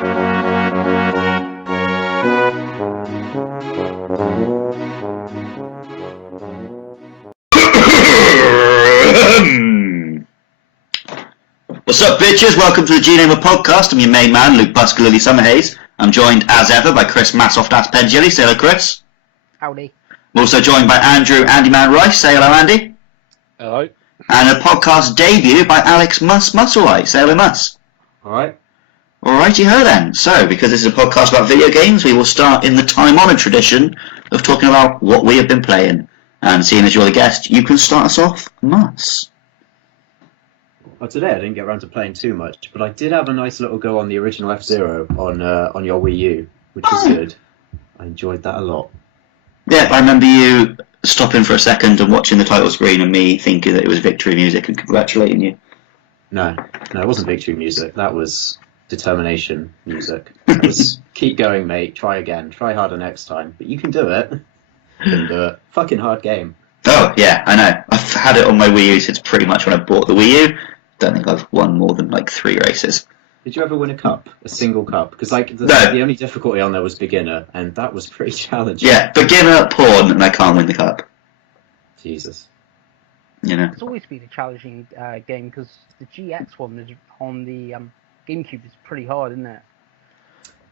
What's up, bitches? Welcome to the GNamer podcast. I'm your main man, Luke Buscalilly Summerhaze. I'm joined, as ever, by Chris Massoft-Ass Penjilly. Say hello, Chris. Howdy. I'm also joined by Andrew Andyman Rice. Say hello, Andy. Hello. And a podcast debut by Alex Musselwhite. Say hello, Mus. Alright. Alrighty-ho then. So, because this is a podcast about video games, we will start in the time-honoured tradition of talking about what we have been playing. And seeing as you're the guest, you can start us off, Mus. Well, today I didn't get around to playing too much, but I did have a nice little go on the original F-Zero on your Wii U, which was good. I enjoyed that a lot. Yeah, I remember you stopping for a second and watching the title screen and me thinking that it was victory music and congratulating you. No, it wasn't victory music. That was determination music. That was keep going, mate. Try again. Try harder next time. But you can do it. You can do it. Fucking hard game. Oh, yeah, I know. I've had it on my Wii U since pretty much when I bought the Wii U. Don't think I've won more than like 3 races. Did you ever win a cup? A single cup? Because the only difficulty on there was beginner, and that was pretty challenging. Yeah, beginner, porn, and I can't win the cup. Jesus. You know. It's always been a challenging game because the GX one is on the GameCube is pretty hard, isn't it?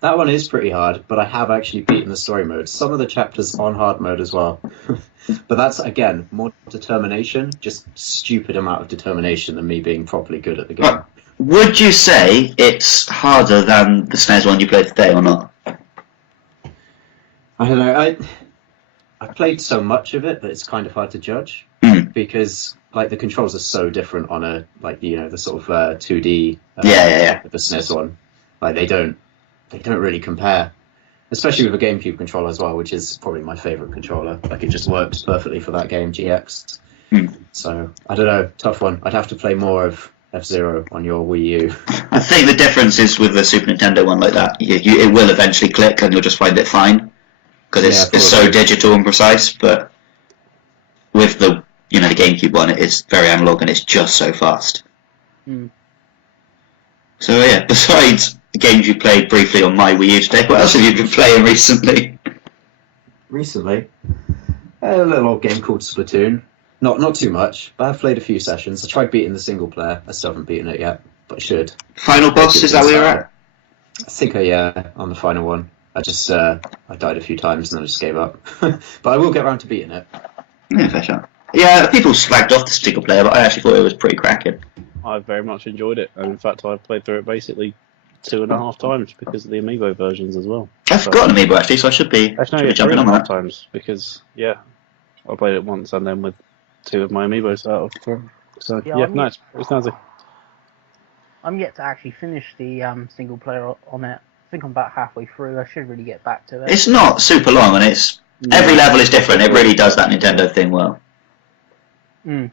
That one is pretty hard, but I have actually beaten the story mode. Some of the chapters on hard mode as well. But that's, again, more determination, just stupid amount of determination than me being properly good at the game. Would you say it's harder than the SNES one you played today or not? I don't know. I played so much of it that it's kind of hard to judge because the controls are so different on a the sort of 2D the SNES one. They don't really compare, especially with a GameCube controller as well, which is probably my favourite controller. It just works perfectly for that game, GX. So, I don't know, tough one. I'd have to play more of F-Zero on your Wii U. I think the difference is with the Super Nintendo one like that, it will eventually click and you'll just find it fine, because it's so digital and precise, but with the the GameCube one, it is very analog and it's just so fast. So yeah, besides the games you played briefly on my Wii U today, what else have you been playing recently? Recently? A little old game called Splatoon. Not too much, but I've played a few sessions. I tried beating the single player. I still haven't beaten it yet, but I should. Final boss, is that where you're at? I think on the final one. I died a few times and then I just gave up. But I will get around to beating it. Yeah, fair shot. Yeah, people slagged off the single player, but I actually thought it was pretty cracking. I very much enjoyed it, and in fact I played through it basically 2.5 times because of the Amiibo versions as well. I've got an Amiibo actually, so I should be jumping on that. 3.5 times because I played it once and then with 2 of my Amiibos out of 4. So nice. It's nice. I'm yet to actually finish the single player on it. I think I'm about halfway through. I should really get back to it. It's not super long, and every level is different. It really does that Nintendo thing well. Yeah,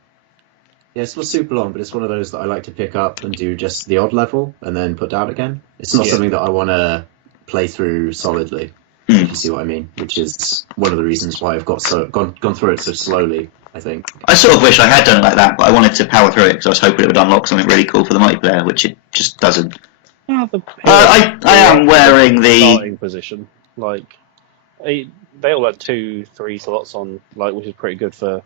it's not super long, but it's one of those that I like to pick up and do just the odd level and then put down again. It's not something that I want to play through solidly, if you see what I mean, which is one of the reasons why I've gone through it so slowly, I think. I sort of wish I had done it like that, but I wanted to power through it because I was hoping it would unlock something really cool for the multiplayer, which it just doesn't. I am wearing the starting position. They all had 2-3 slots on, which is pretty good for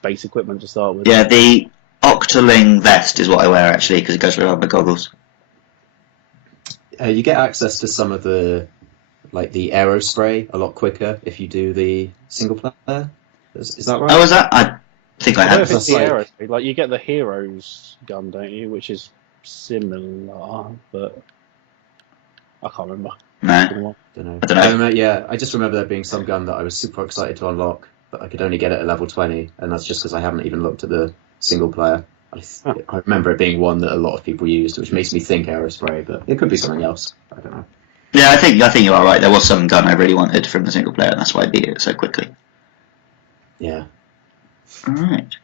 base equipment to start with. Yeah, the Octoling vest is what I wear actually because it goes around my goggles. You get access to some of the the aero spray a lot quicker if you do the single player. Is that right? Oh, is that? I think I don't know have. if it's the aero spray. You get the Heroes gun, don't you? Which is similar, but I can't remember. No. I don't know. I just remember there being some gun that I was super excited to unlock, but I could only get it at level 20, and that's just because I haven't even looked at the single player. I remember it being one that a lot of people used, which makes me think Aerospray, but it could be something else. I don't know. Yeah, I think you are right. There was some gun I really wanted from the single player, and that's why I beat it so quickly. Yeah. Alright.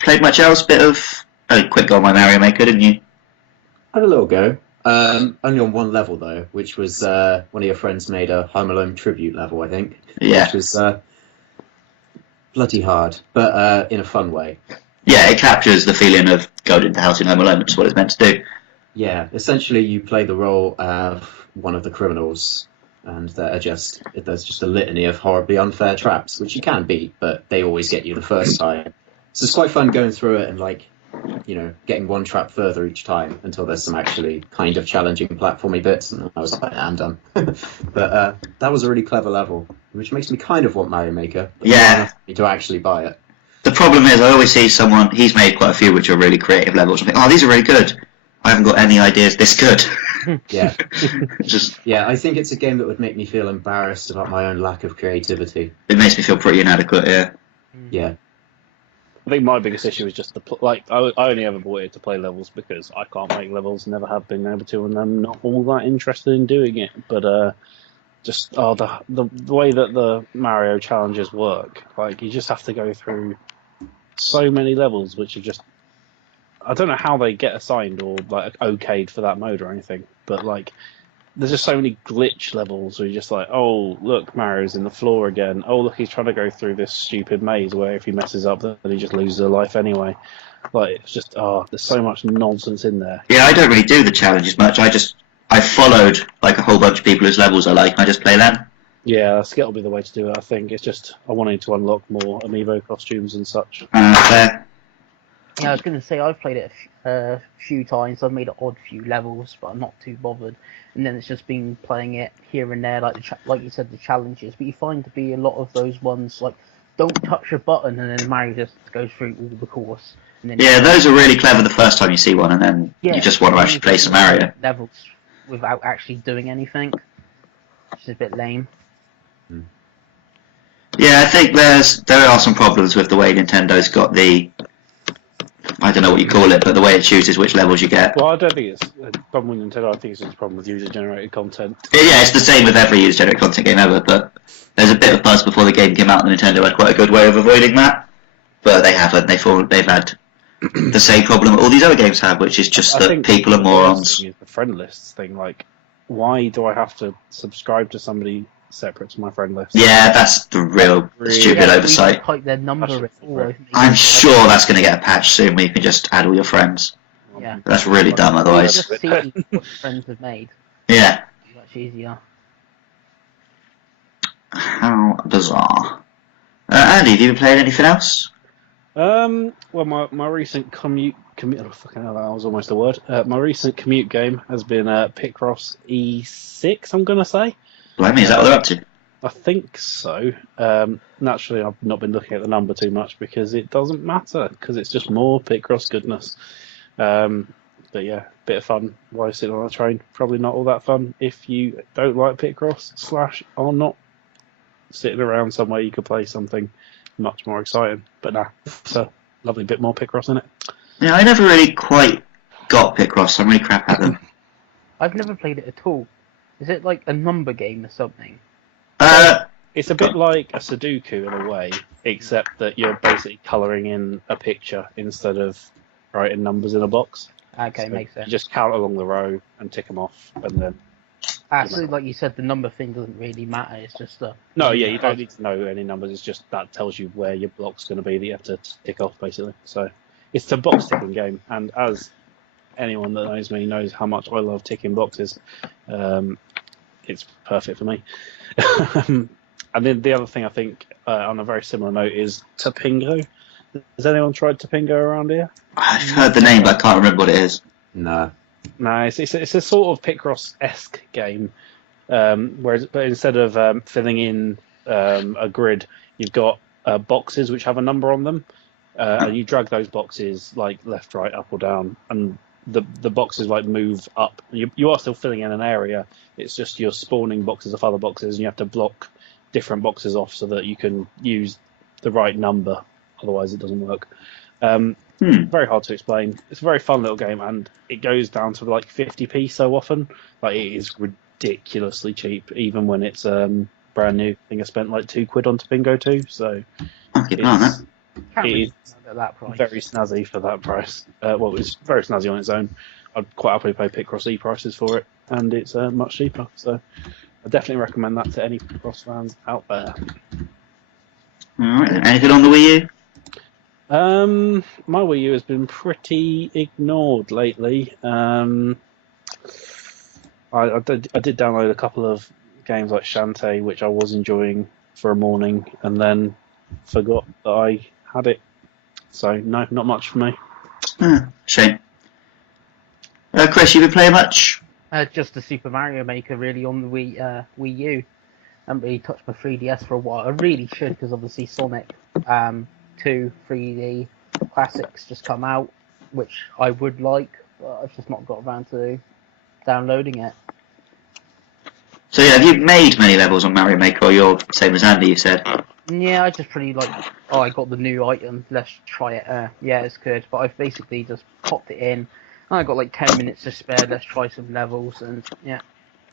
Played much else? Bit of a quick go on my Mario Maker, didn't you? Had a little go. Only on one level though, which was one of your friends made a Home Alone tribute level, I think. Yeah. Which was bloody hard, but in a fun way. Yeah, it captures the feeling of going into the house in Home Alone, which is what it's meant to do. Yeah, essentially you play the role of one of the criminals, and there's just a litany of horribly unfair traps, which you can beat, but they always get you the first time. So it's quite fun going through it and getting one trap further each time until there's some actually kind of challenging platformy bits, and I was like, I'm done. But that was a really clever level, which makes me kind of want Mario Maker, but not enough for me to actually buy it. The problem is, I always see someone, he's made quite a few which are really creative levels, and I think, oh, these are really good. I haven't got any ideas this good. Yeah. Just Yeah, I think it's a game that would make me feel embarrassed about my own lack of creativity. It makes me feel pretty inadequate, yeah. Yeah. I think my biggest issue is just I only ever bought it to play levels because I can't make levels, never have been able to, and I'm not all that interested in doing it. But the way that the Mario challenges work, like you just have to go through so many levels, which are just, I don't know how they get assigned or like okayed for that mode or anything, but like there's just so many glitch levels where you're just like, oh look, Mario's in the floor again. Oh look, he's trying to go through this stupid maze where if he messes up, then he just loses a life anyway. Like it's just there's so much nonsense in there. Yeah, I don't really do the challenges much. I followed like a whole bunch of people whose levels I like, and I just play them. Yeah, that'll be the way to do it. I think it's just I wanted to unlock more amiibo costumes and such. Fair. Yeah, I was going to say I've played it a few times. I've made an odd few levels, but I'm not too bothered. And then it's just been playing it here and there, like you said, the challenges. But you find to be a lot of those ones like don't touch a button, and then Mario just goes through all the course. And then Those are really clever the first time you see one, and then you just want to actually play some Mario. Levels without actually doing anything, which is a bit lame. Yeah, I think there are some problems with the way Nintendo's got the, I don't know what you call it, but the way it chooses which levels you get. Well, I don't think it's a problem with Nintendo. I think it's just a problem with user-generated content. Yeah, it's the same with every user-generated content game ever, but there's a bit of buzz before the game came out, and Nintendo had quite a good way of avoiding that. But they haven't. They've had the same problem all these other games have, which is just that people are morons. The friend lists thing, like, why do I have to subscribe to somebody separate to my friend list? Yeah, that's the real stupid oversight. Type their number in. I'm sure that's going to get a patch soon where you can just add all your friends. Yeah. That's really dumb otherwise. Just see what friends have made. Yeah. It's much easier. How bizarre. Andy, have you been playing anything else? Well, my recent commute. Oh, fucking hell, that was almost a word. My recent commute game has been Picross E6. I'm gonna say. Blimey, is that what they're up to? I think so. Naturally, I've not been looking at the number too much because it doesn't matter because it's just more Picross goodness. But yeah, bit of fun while sitting on a train. Probably not all that fun if you don't like Picross / are not sitting around somewhere you could play something much more exciting. But nah, it's a lovely bit more Picross in it. Yeah, I never really quite got Picross. I'm really crap at them. I've never played it at all. Is it like a number game or something? It's a bit like a Sudoku in a way, except that you're basically colouring in a picture instead of writing numbers in a box. Okay, So makes sense. You just count along the row and tick them off, and then. So like you said, the number thing doesn't really matter. It's just No, yeah, you don't need to know any numbers. It's just that tells you where your block's going to be that you have to tick off, basically. So it's a box ticking game, and as anyone that knows me knows how much I love ticking boxes, it's perfect for me. And then the other thing I think, on a very similar note, is Topingo. Has anyone tried Topingo around here? I've heard the name, but I can't remember what it is. No. No, it's a sort of Picross-esque game, but instead of filling in a grid, you've got boxes which have a number on them, and you drag those boxes like left, right, up, or down, and the boxes like move up. You are still filling in an area. It's just you're spawning boxes of other boxes, and you have to block different boxes off so that you can use the right number. Otherwise, it doesn't work. Very hard to explain. It's a very fun little game, and it goes down to like 50p so often. Like it is ridiculously cheap, even when it's brand new. I think I spent like £2 on Topingo too. So Okay, that. Can't at that price. very snazzy for that price. Well, it's very snazzy on its own. I'd quite happily pay Picross E prices for it, and it's much cheaper. So I definitely recommend that to any Picross fans out there. Alright, anything on the Wii U? My Wii U has been pretty ignored lately. I did download a couple of games like Shantae, which I was enjoying for a morning, and then forgot that I had it. So no, not much for me. Shame. Chris, you been playing much? Just the Super Mario Maker really on the Wii U. I haven't really touched my 3DS for a while. I really should, because obviously Sonic 2 3D Classics just come out, which I would like, but I've just not got around to downloading it. So yeah, have you made many levels on Mario Maker, or you're same as Andy, you said? Yeah, I just pretty like, oh, I got the new item, let's try it. Yeah, it's good, but I've basically just popped it in, and I got like 10 minutes to spare, let's try some levels, and yeah,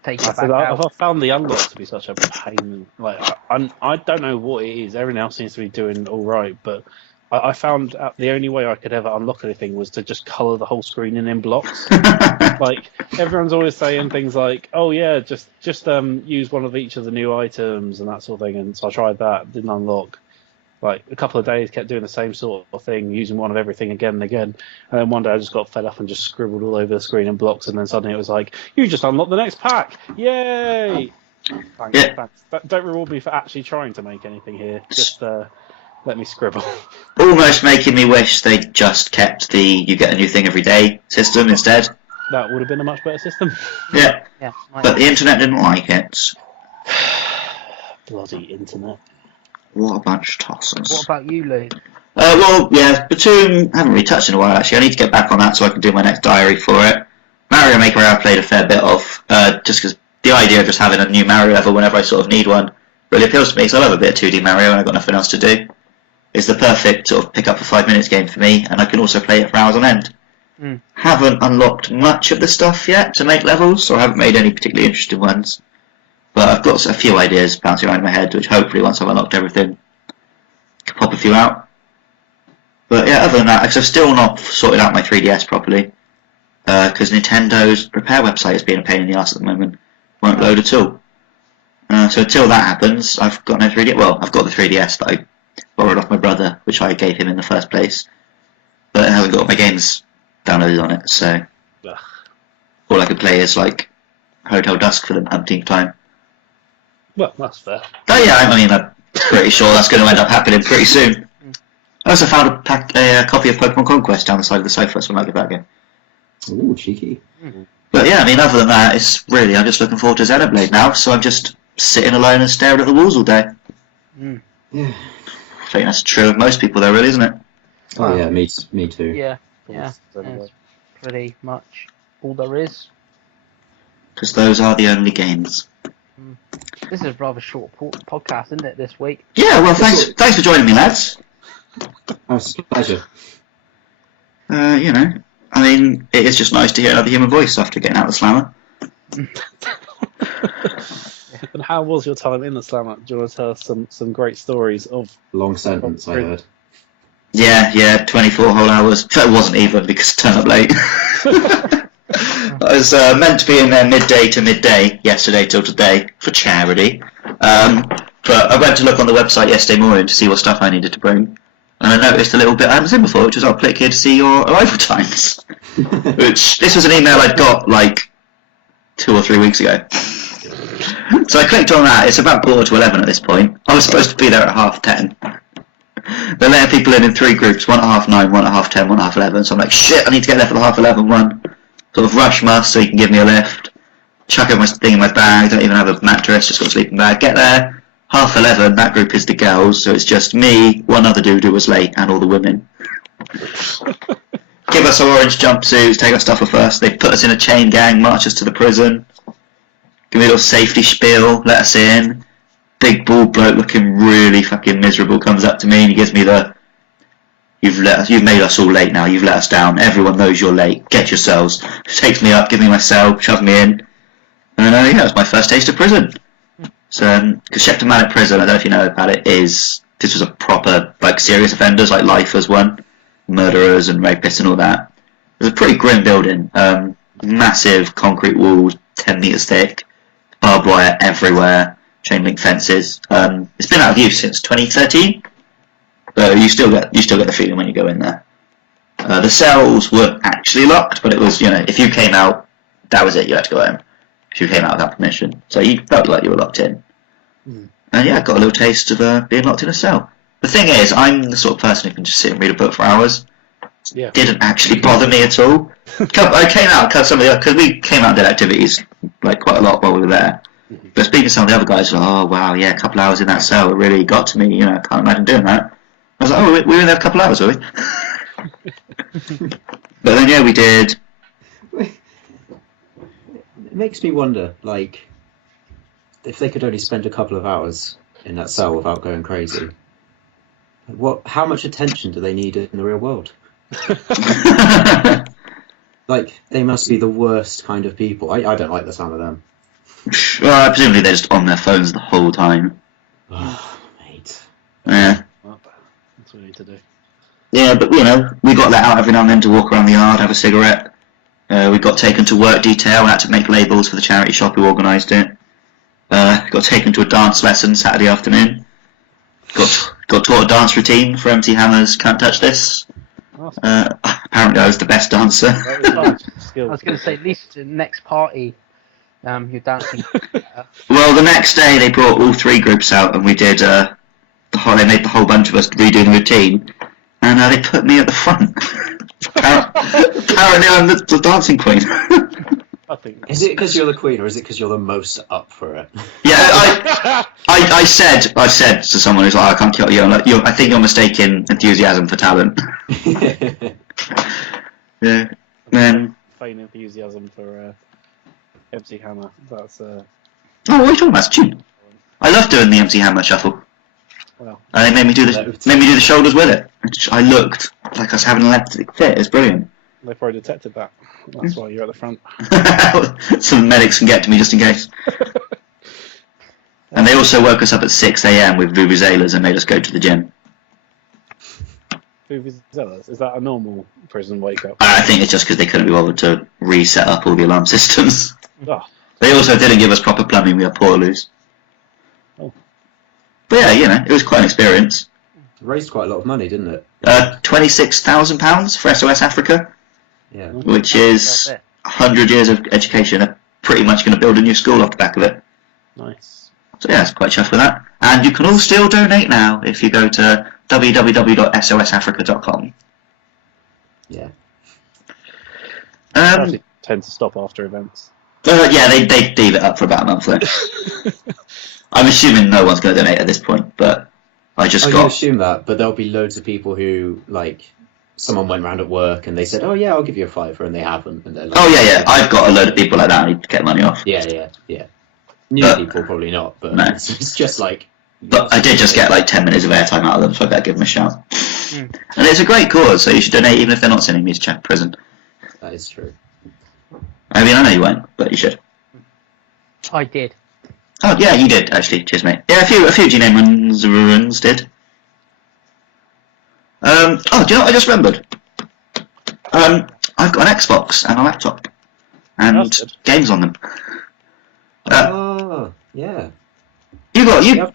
take it back out. I've found the unlock to be such a pain. Like, I don't know what it is. Everything else seems to be doing all right, but I found out the only way I could ever unlock anything was to just colour the whole screen in blocks. Like, everyone's always saying things like, "Oh yeah, just use one of each of the new items and that sort of thing." And so I tried that, didn't unlock. Like a couple of days, kept doing the same sort of thing, using one of everything again and again. And then one day I just got fed up and just scribbled all over the screen in blocks. And then suddenly it was like, "You just unlocked the next pack! Yay!" Thanks, Yeah. thanks. Don't reward me for actually trying to make anything here. Just let me scribble. Almost making me wish they just kept the you get a new thing every day system instead. That would have been a much better system. Yeah. But the internet didn't like it. Bloody internet. What a bunch of tossers. What about you, Lou? Well, yeah, Splatoon, I haven't really touched in a while actually. I need to get back on that so I can do my next diary for it. Mario Maker I've played a fair bit of, just because the idea of just having a new Mario level whenever I sort of need one really appeals to me, so I love a bit of 2D Mario and I've got nothing else to do. It's the perfect sort of pick up for 5 minutes game for me, and I can also play it for hours on end. Haven't unlocked much of the stuff yet to make levels, so I haven't made any particularly interesting ones. But I've got a few ideas bouncing around in my head, which hopefully once I've unlocked everything, can pop a few out. But yeah, other than that, because I've still not sorted out my 3DS properly, because Nintendo's repair website has been a pain in the ass at the moment. Won't load at all. So until that happens, I've got no 3DS. Well, I've got the 3DS that I borrowed off my brother, which I gave him in the first place. But it hasn't got my games downloaded on it, so all I can play is like Hotel Dusk for the umpteenth time. Well, that's fair. Oh yeah, I mean, I'm pretty sure that's going to end up happening pretty soon. I also found a copy of Pokemon Conquest down the side of the sofa, so I might get that again. Ooh, cheeky. But yeah, I mean, other than that, it's really, I'm just looking forward to Xenoblade now, so I'm just sitting alone and staring at the walls all day. Yeah. I think that's true of most people though, really, isn't it? Oh yeah, me too. Yeah, that's pretty much all there is. Because those are the only games. This is a rather short podcast, isn't it, this week? Yeah, well, thanks for joining me, lads. Oh, it's a pleasure. You know, I mean, it is just nice to hear another human voice after getting out of the slammer. And how was your time in the slammer? Do you want to tell us some great stories of... Long sentence, I heard. Yeah, 24 whole hours. It wasn't even because I turned up late. I was meant to be in there midday to midday yesterday till today for charity. But I went to look on the website yesterday morning to see what stuff I needed to bring. And I noticed a little bit I haven't seen before, which was, I'll click here to see your arrival times. Which, this was an email I'd got like 2 or 3 weeks ago. So I clicked on that. It's about 11:15 at this point. I was supposed to be there at 10:30. They're letting people in 3 groups, one at 9:30, one at 10:30, one at 11:30. So I'm like, shit, I need to get there for the 11:30 one. Sort of rush must so he can give me a lift. Chuck my thing in my bag, don't even have a mattress, just got a sleeping bag. Get there, 11:30, that group is the girls, so it's just me, one other dude who was late, and all the women. Give us our orange jumpsuits, take our stuff off us, they put us in a chain gang, march us to the prison. Give me a little safety spiel, let us in. Big bald bloke looking really fucking miserable comes up to me and he gives me the you've made us all late now, you've let us down, everyone knows you're late, get yourselves. Takes me up, gives me my cell, shoves me in. And yeah, it was my first taste of prison. So, because Shepton Mallet Prison, I don't know if you know about it, this was a proper, like, serious offenders, like lifers one, murderers and rapists and all that. It was a pretty grim building, massive concrete walls, 10 metres thick, barbed wire everywhere, chain link fences. It's been out of use since 2013. So you still get the feeling when you go in there. The cells were actually locked, but it was, if you came out, that was it. You had to go home. If you came out without permission, so you felt like you were locked in. And yeah, I got a little taste of being locked in a cell. The thing is, I'm the sort of person who can just sit and read a book for hours. Yeah. Didn't actually bother me at all. I came out because we came out and did activities like quite a lot while we were there. But speaking to some of the other guys, like, oh wow, yeah, a couple of hours in that cell, it really got to me. I can't imagine doing that. I was like, oh, we were in there a couple of hours, were we? But then yeah, we did. It makes me wonder, like, if they could only spend a couple of hours in that cell without going crazy. How much attention do they need in the real world? Like, they must be the worst kind of people. I don't like the sound of them. Well, presumably they're just on their phones the whole time. Oh, mate. Yeah. That's what we need to do. Yeah, but we got let out every now and then to walk around the yard, have a cigarette. We got taken to work detail and had to make labels for the charity shop who organised it. Got taken to a dance lesson Saturday afternoon. Got taught a dance routine for MC Hammer's Can't Touch This. Apparently I was the best dancer. I was going to say, at least the next party, you're dancing. Well, the next day they brought all three groups out and we did. They made the whole bunch of us redo the routine, and they put me at the front. Apparently I'm the dancing queen. I think. Is it because you're the queen, or is it because you're the most up for it? Yeah, I said to someone who's like, I can't kill you. I'm like, I think you're mistaking enthusiasm for talent. Yeah. Feign enthusiasm for MC Hammer. That's. Oh, what are you talking about? It's tune. I love doing the MC Hammer shuffle. Well, and they made me do the shoulders with it. I looked like I was having an electric fit. It's brilliant. They probably detected that. That's why you're at the front. Some medics can get to me just in case. And they also woke us up at 6 a.m. with vuvuzelas and made us go to the gym. Vuvuzelas? Is that a normal prison wake up? I think it's just because they couldn't be bothered to reset up all the alarm systems. Oh. They also didn't give us proper plumbing. We had Portaloos. Oh. But yeah, it was quite an experience. It raised quite a lot of money, didn't it? £26,000 for SOS Africa. Yeah. Which is 100 years of education. They're pretty much going to build a new school off the back of it. Nice. So yeah, it's quite chuffed with that. And you can all still donate now if you go to www.sosafrica.com. Yeah. Actually tend to stop after events. Yeah, they leave it up for about a month then. I'm assuming no one's going to donate at this point, but I just got... You assume that, but there'll be loads of people who, like... Someone went round at work and they said, "Oh yeah, I'll give you a £5," and they haven't. And they're like, oh yeah, I've got a load of people like that I need to get money off. Yeah. New people probably not, but no. It's just like. But I did just get like 10 minutes of airtime out of them, so I better give them a shout. And it's a great cause, so you should donate even if they're not sending me to Czech prison. That is true. I mean, I know you won't, but you should. I did. Oh yeah, you did actually. Cheers, mate. Yeah, a few GNamer did. Do you know what I just remembered? I've got an Xbox and a laptop, and games on them. Yeah. You got a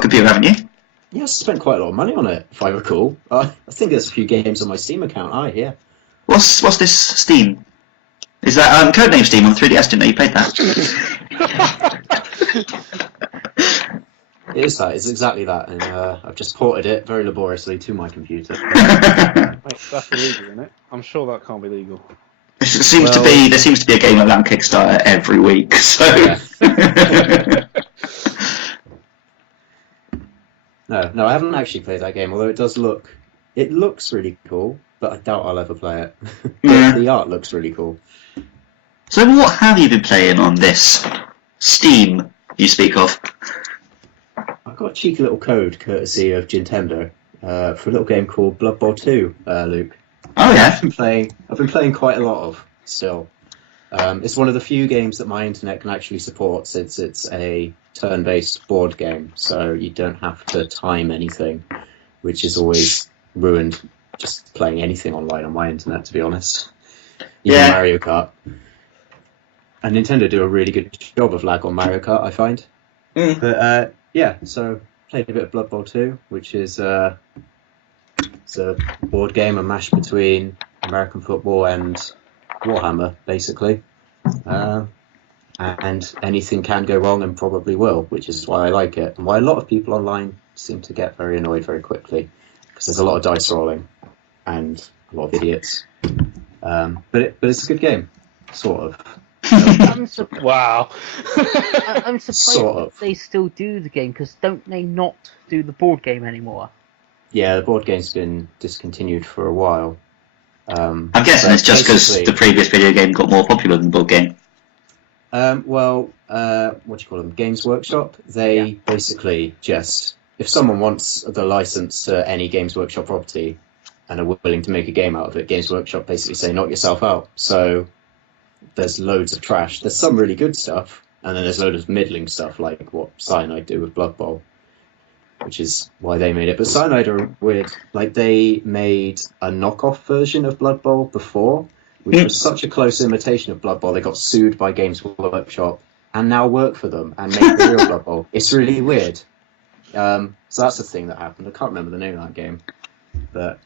computer, haven't you? Yeah, I spent quite a lot of money on it, if I recall. I think there's a few games on my Steam account. Yeah. What's this Steam? Is that Codename Steam on 3DS? Didn't know you played that. It is that. It's exactly that, and I've just ported it very laboriously to my computer. Wait, that's illegal, isn't it? I'm sure that can't be legal. There seems to be a game like that on Kickstarter every week. So. Yeah. No, I haven't actually played that game. Although it looks really cool, but I doubt I'll ever play it. The art looks really cool. So what have you been playing on this Steam you speak of? I've got a cheeky little code courtesy of Nintendo for a little game called Blood Bowl 2, Luke. Oh yeah. I've been playing quite a lot of still. It's one of the few games that my internet can actually support, since it's a turn-based board game, so you don't have to time anything, which is always ruined just playing anything online on my internet, to be honest. Even Mario Kart. And Nintendo do a really good job of lag on Mario Kart, I find. But so played a bit of Blood Bowl 2, which is It's a board game, a mash between American football and Warhammer, basically. And anything can go wrong and probably will, which is why I like it, and why a lot of people online seem to get very annoyed very quickly, because there's a lot of dice rolling and a lot of idiots. But it's a good game, sort of. Wow. I'm surprised Sort of. they still do the game, because don't they not do the board game anymore? Yeah, the board game's been discontinued for a while. I'm guessing it's just because the previous video game got more popular than the board game. What do you call them? Games Workshop. They basically just, if someone wants the license to any Games Workshop property and are willing to make a game out of it, Games Workshop basically say knock yourself out. So there's loads of trash. There's some really good stuff, and then there's loads of middling stuff like what Cyanide do with Blood Bowl, which is why they made it. But Cyanide are weird. Like, they made a knockoff version of Blood Bowl before, which was such a close imitation of Blood Bowl, they got sued by Games Workshop and now work for them and make the real Blood Bowl. It's really weird. So that's the thing that happened. I can't remember the name of that game. But,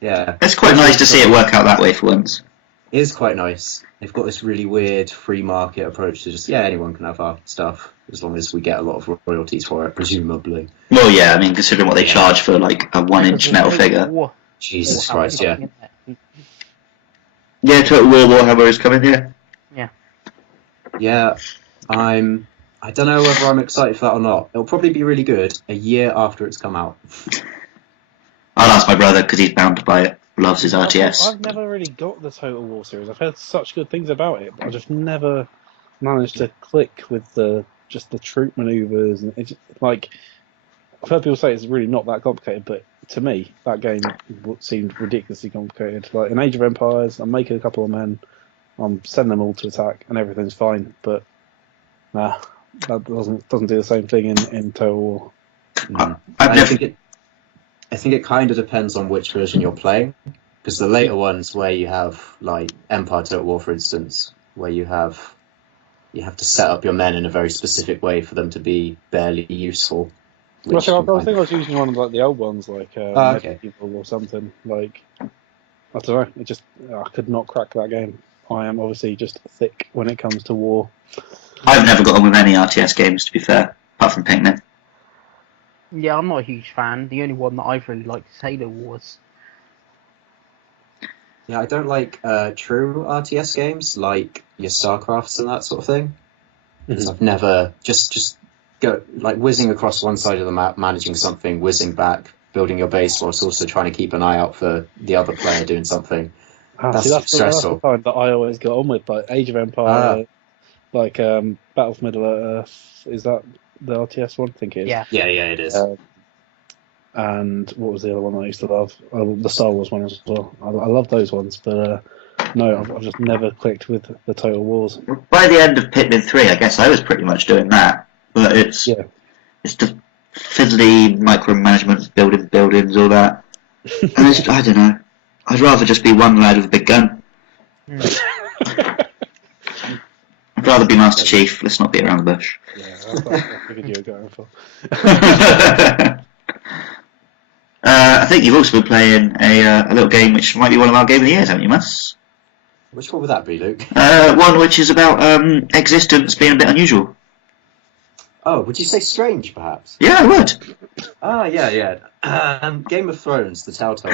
yeah. It's quite nice to see it work out that way for once. It is quite nice. They've got this really weird free market approach to just, anyone can have our stuff, as long as we get a lot of royalties for it, presumably. Well, yeah, I mean, considering what they charge for, like, a 1-inch metal figure. Jesus Christ, yeah. Yeah, Total War Warhammer is coming, yeah. Yeah, I don't know whether I'm excited for that or not. It'll probably be really good a year after it's come out. I'll ask my brother, because he's bound to buy it. Loves his RTS. I've never really got the Total War series. I've heard such good things about it, but I just never managed to click with the troop maneuvers. And it's like, I've heard people say it's really not that complicated, but to me, that game seemed ridiculously complicated. Like in Age of Empires, I'm making a couple of men, I'm sending them all to attack, and everything's fine. But that doesn't do the same thing in Total War. I think it kind of depends on which version you're playing, because the later ones where you have like Empire Total War, for instance, where you have to set up your men in a very specific way for them to be barely useful. Well, I think I was using one of like the old ones, like Medieval or something. Like, I don't know. I could not crack that game. I am obviously just thick when it comes to war. I've never got on with any RTS games, to be fair, apart from Picnic. Yeah, I'm not a huge fan. The only one that I've really liked is Halo Wars. Yeah, I don't like true RTS games, like your StarCrafts and that sort of thing. Because I've never just go like whizzing across one side of the map, managing something, whizzing back, building your base, whilst also trying to keep an eye out for the other player doing something. That's stressful. That's the kind that I always got on with, like Age of Empire, like Battle for Middle Earth. Is that the RTS one? I think it is. Yeah, it is. And what was the other one I used to love? The Star Wars one as well. I love those ones, but no, I've just never clicked with the Total Wars. By the end of Pikmin 3, I guess I was pretty much doing that. But it's just fiddly micromanagement, building buildings, all that. And I don't know. I'd rather just be one lad with a big gun. I'd rather be Master Chief. Let's not beat around the bush. Yeah, that's what I figured you were going for. I think you've also been playing a little game which might be one of our Game of the Years, haven't you, Mass? Which one would that be, Luke? One which is about existence being a bit unusual. Oh, would you say strange, perhaps? Yeah, I would. Yeah. Game of Thrones, the Telltale.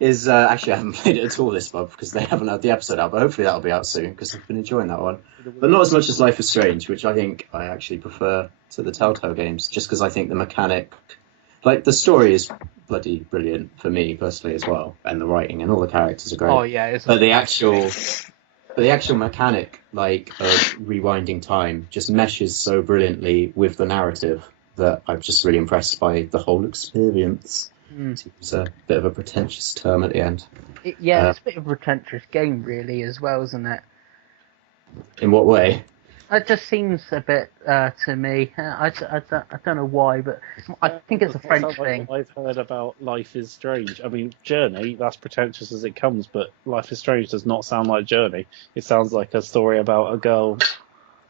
Is actually I haven't played it at all this month because they haven't had the episode out, but hopefully that'll be out soon because I've been enjoying that one. But not as much as Life is Strange, which I think I actually prefer to the Telltale games, just because I think the mechanic, like the story is bloody brilliant for me personally as well, and the writing and all the characters are great. Oh yeah, but the actual mechanic, like of rewinding time, just meshes so brilliantly with the narrative that I'm just really impressed by the whole experience. It's a bit of a pretentious term at the end. It's a bit of a pretentious game, really, as well, isn't it? In what way? It just seems a bit to me. I don't know why, but I think it's a French thing. I've heard about Life is Strange. I mean, Journey, that's pretentious as it comes, but Life is Strange does not sound like Journey. It sounds like a story about a girl. It's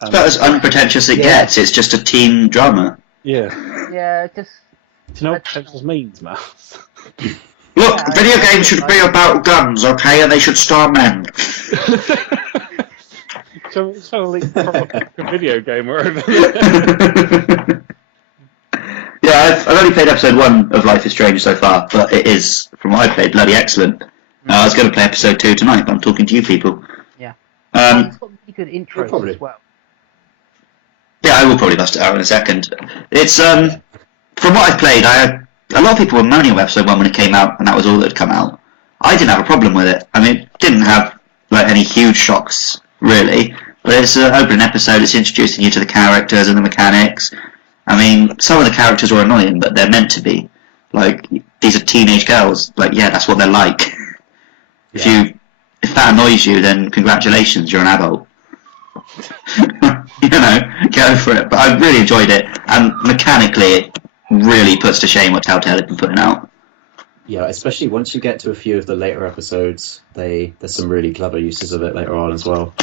about as unpretentious as it gets. It's just a teen drama. Yeah. Yeah, just. Do you know what potentials means, Mouse? Look, Yeah, video games should be about guns, okay, and they should star men. So it's trying to link a video gamer over there. Yeah, I've only played episode 1 of Life is Strange so far, but it is, from what I played, bloody excellent. I was going to play episode 2 tonight, but I'm talking to you people. Yeah. Um, It's got really good intros as well. Yeah, I will probably bust it out in a second. It's from what I've played, a lot of people were moaning about episode 1 when it came out, and that was all that had come out. I didn't have a problem with it. I mean, it didn't have like any huge shocks really, but it's an opening episode. It's introducing you to the characters and the mechanics. I mean, some of the characters are annoying, but they're meant to be. Like, these are teenage girls. Like, yeah, that's what they're like. Yeah. If that annoys you, then congratulations, you're an adult. You know, go for it. But I really enjoyed it, and mechanically, it really puts to shame what Telltale have been putting out. Yeah, especially once you get to a few of the later episodes, there's some really clever uses of it later on as well.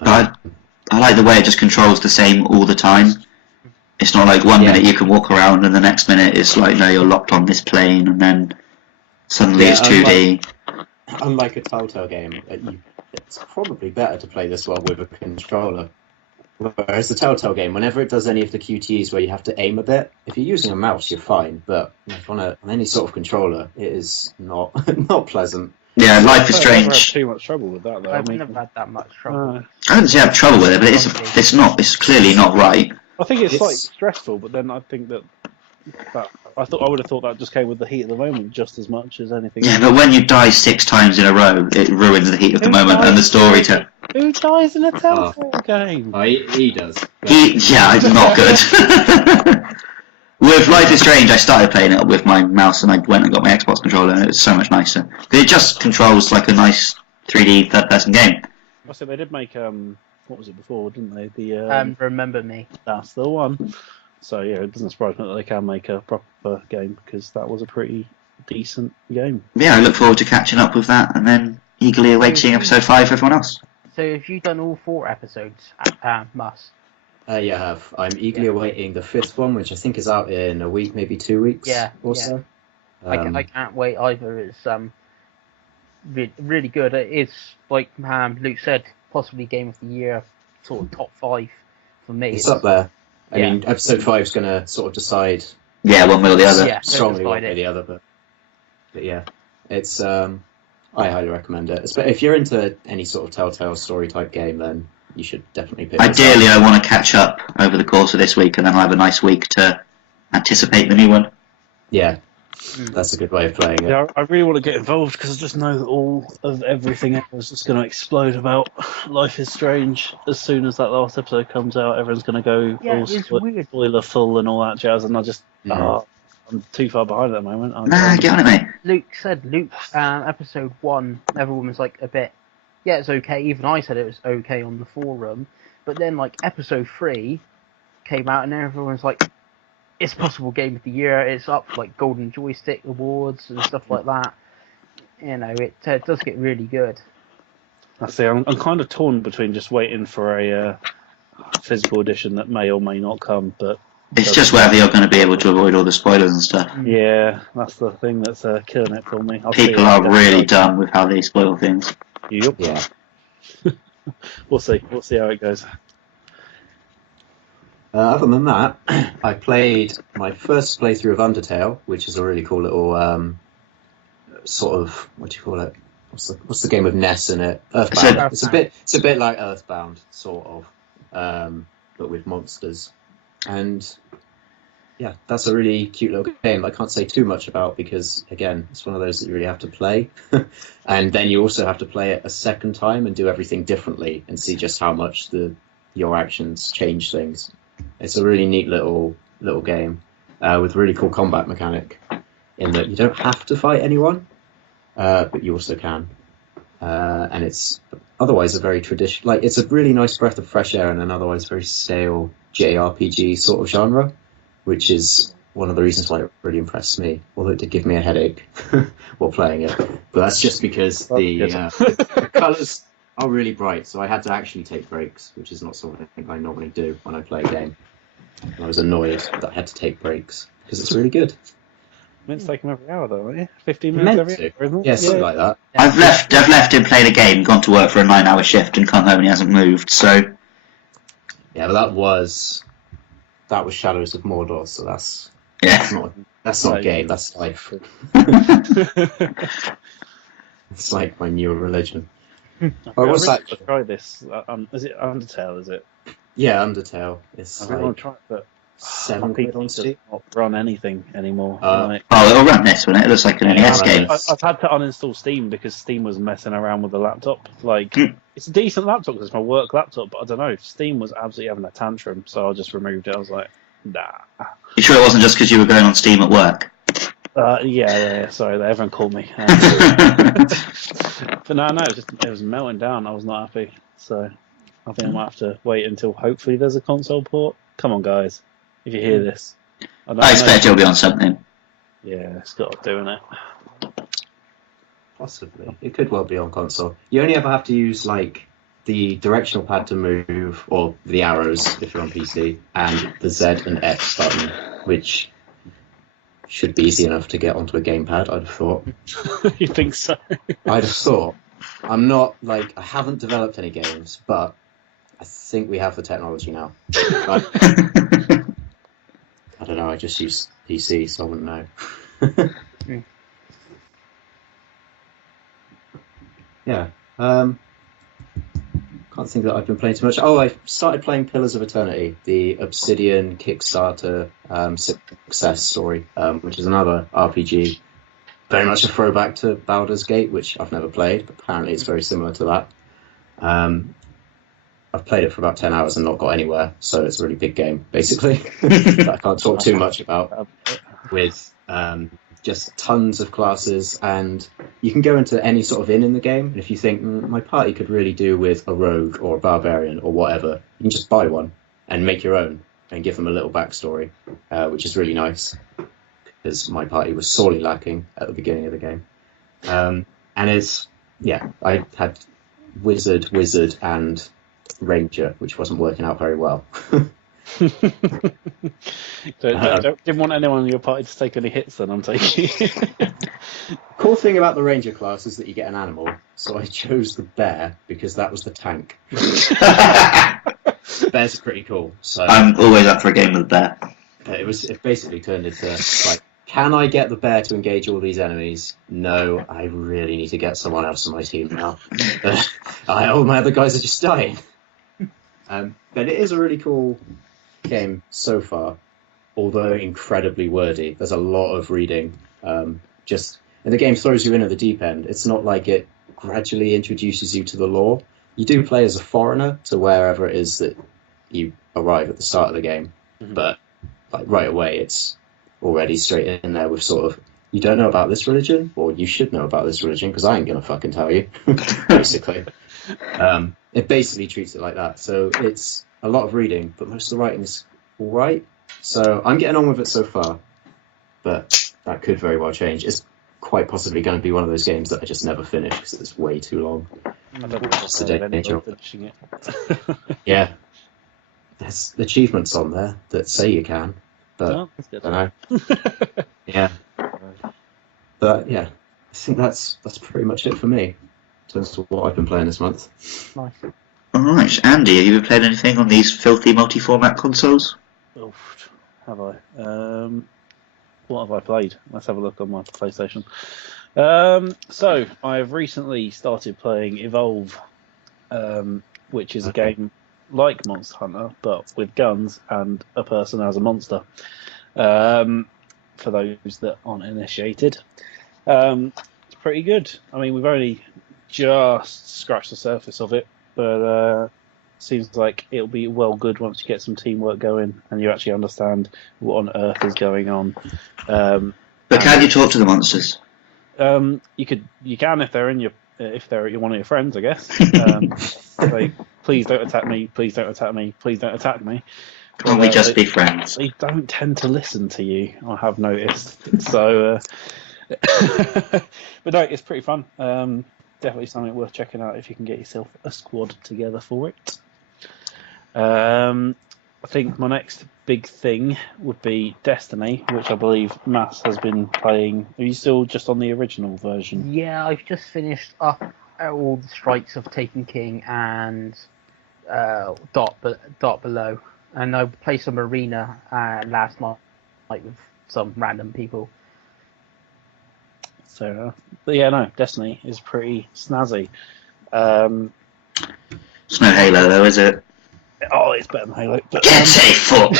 I like the way it just controls the same all the time. It's not like one minute you can walk around and the next minute it's like, no, you're locked on this plane, and then suddenly it's 2D. Unlike a Telltale game, it's probably better to play this one with a controller. Whereas the Telltale game, whenever it does any of the QTEs where you have to aim a bit, if you're using a mouse, you're fine. But on any sort of controller, it is not not pleasant. Yeah, Life is I never had Strange. too much trouble with that, though. I've never had that much trouble. I wouldn't say I have trouble with it, but it's clearly not right. I think it's like stressful, but then I think that I would have thought that just came with the heat of the moment just as much as anything. Yeah, else. but when you die 6 times in a row, it ruins the heat of the moment and the story. Who dies in a Telltale game? Oh, he does. Yeah, not good. With Life is Strange, I started playing it with my mouse and I went and got my Xbox controller, and it's so much nicer. It just controls like a nice 3D third-person game. I said they did make what was it before, didn't they? The Remember Me. That's the one. So yeah, it doesn't surprise me that they can make a proper game, because that was a pretty decent game. Yeah, I look forward to catching up with that and then eagerly awaiting episode 5 for everyone else. So have you done all 4 episodes, Mus? Yeah, I have. I'm eagerly awaiting the 5th one, which I think is out in a week, maybe 2 weeks or so. I can't wait either. It's really good. It's like Luke said, possibly game of the year, sort of top 5 for me. It's up there. I mean, episode 5 is going to sort of decide. Yeah, one way or the other. Yeah, strongly one way or the other, but yeah, it's I highly recommend it. If you're into any sort of Telltale story type game, then you should definitely pick. Ideally, I want to catch up over the course of this week, and then I'll have a nice week to anticipate the new one. Yeah, that's a good way of playing it. Yeah, I really want to get involved, because I just know that all of everything else is just going to explode about Life is Strange. As soon as that last episode comes out, everyone's going to go all spoiler full and all that jazz, and I just I'm too far behind at the moment. Get on it, mate. Luke said episode 1, everyone was like a bit, yeah, it's okay. Even I said it was okay on the forum, but then like episode 3 came out and everyone's like, it's possible game of the year. It's up like Golden Joystick Awards and stuff like that. You know, it does get really good. I see. I'm kind of torn between just waiting for a physical edition that may or may not come, but it's just whether you're going to be able to avoid all the spoilers and stuff. Yeah, that's the thing that's killing it for me. People are really dumb with how they spoil things. Yep. Yeah. We'll see. We'll see how it goes. Other than that, I played my first playthrough of Undertale, which is a really cool little sort of, what do you call it? What's the game with Ness in it? Earthbound. It's a bit like Earthbound, sort of, but with monsters. And yeah, that's a really cute little game. I can't say too much about, because again, it's one of those that you really have to play, and then you also have to play it a second time and do everything differently and see just how much your actions change things. It's a really neat little game with a really cool combat mechanic, in that you don't have to fight anyone, but you also can. And it's otherwise a very traditional, like, it's a really nice breath of fresh air in an otherwise very stale JRPG sort of genre, which is one of the reasons why it really impressed me, although it did give me a headache while playing it. But that's just because the colours are really bright, so I had to actually take breaks, which is not something I normally do when I play a game. I was annoyed that I had to take breaks because it's really good. Meant to take him every hour though, aren't you? 15 minutes every hour, isn't it? Yeah, something like that. I've left him playing a game, gone to work for a 9-hour shift, and come home and he hasn't moved. So yeah, but that was Shadows of Mordor, so that's not a game. That's life. It's like my new religion. What's that? Try this. Is it Undertale? Is it? Yeah, Undertale. It's I want to try it, but £7 on Steam. Not run anything anymore. it'll run this, won't it? It looks like an NES game. I've had to uninstall Steam because Steam was messing around with the laptop. Like, it's a decent laptop because it's my work laptop, but I don't know. Steam was absolutely having a tantrum, so I just removed it. I was like, nah. You sure it wasn't just because you were going on Steam at work? Yeah. Sorry, everyone called me. But no, it was melting down. I was not happy. So I think I might have to wait until hopefully there's a console port. Come on, guys. If you hear this. I expect it'll be on something. Yeah, it's got to do, innit? Possibly. It could well be on console. You only ever have to use, like, the directional pad to move, or the arrows if you're on PC, and the Z and X button, which should be easy enough to get onto a gamepad, I'd have thought. You think so? I'd have thought. I'm not, like, I haven't developed any games, but I think we have the technology now. But, I don't know, I just use PC, so I wouldn't know. Yeah. Can't think that I've been playing too much. Oh, I started playing Pillars of Eternity, the Obsidian Kickstarter success story, which is another RPG. Very much a throwback to Baldur's Gate, which I've never played, but apparently it's very similar to that. I've played it for about 10 hours and not got anywhere, so it's a really big game, basically, that I can't talk too much about, with just tons of classes, and you can go into any sort of inn in the game, and if you think, my party could really do with a rogue or a barbarian or whatever, you can just buy one and make your own and give them a little backstory, which is really nice, because my party was sorely lacking at the beginning of the game. And I had wizard, and ranger, which wasn't working out very well. Didn't want anyone in your party to take any hits then, I'm taking. Cool thing about the ranger class is that you get an animal, so I chose the bear because that was the tank. Bears are pretty cool. So I'm always up for a game with a bear. It basically turned into, like, can I get the bear to engage all these enemies? No, I really need to get someone else on my team now. All my other guys are just dying. But it is a really cool game so far, although incredibly wordy. There's a lot of reading. And the game throws you in at the deep end. It's not like it gradually introduces you to the lore. You do play as a foreigner to wherever it is that you arrive at the start of the game, but like right away it's already straight in there with sort of, you don't know about this religion, or you should know about this religion because I ain't gonna fucking tell you. Basically, it basically treats it like that. So it's a lot of reading, but most of the writing is all right. So I'm getting on with it so far, but that could very well change. It's quite possibly going to be one of those games that I just never finish because it's way too long. I don't know what's the danger of finishing it. Yeah, there's achievements on there that say you can, but I don't know. Yeah, but yeah, I think that's pretty much it for me in terms of what I've been playing this month. Nice. Alright, Andy, have you been playing anything on these filthy multi-format consoles? Oof, have I? What have I played? Let's have a look on my PlayStation. So, I've recently started playing Evolve, which is a game like Monster Hunter, but with guns and a person as a monster. For those that aren't initiated. It's pretty good. I mean, we've only just scratched the surface of it, but seems like it'll be well good once you get some teamwork going and you actually understand what on earth is going on. But can you talk to the monsters? You can if they're one of your friends, I guess. Like, please don't attack me. Please don't attack me. Please don't attack me. Can't we just be friends? They don't tend to listen to you, I have noticed. So, but no, it's pretty fun. Definitely something worth checking out if you can get yourself a squad together for it. I think my next big thing would be Destiny, which I believe Mass has been playing. Are you still just on the original version? Yeah, I've just finished up all the strikes of Taken King and Dot Below, and I played some Arena last night with some random people. So, but yeah, no, Destiny is pretty snazzy. It's no Halo though, is it? Oh, it's better than Halo. But, Get a fuck!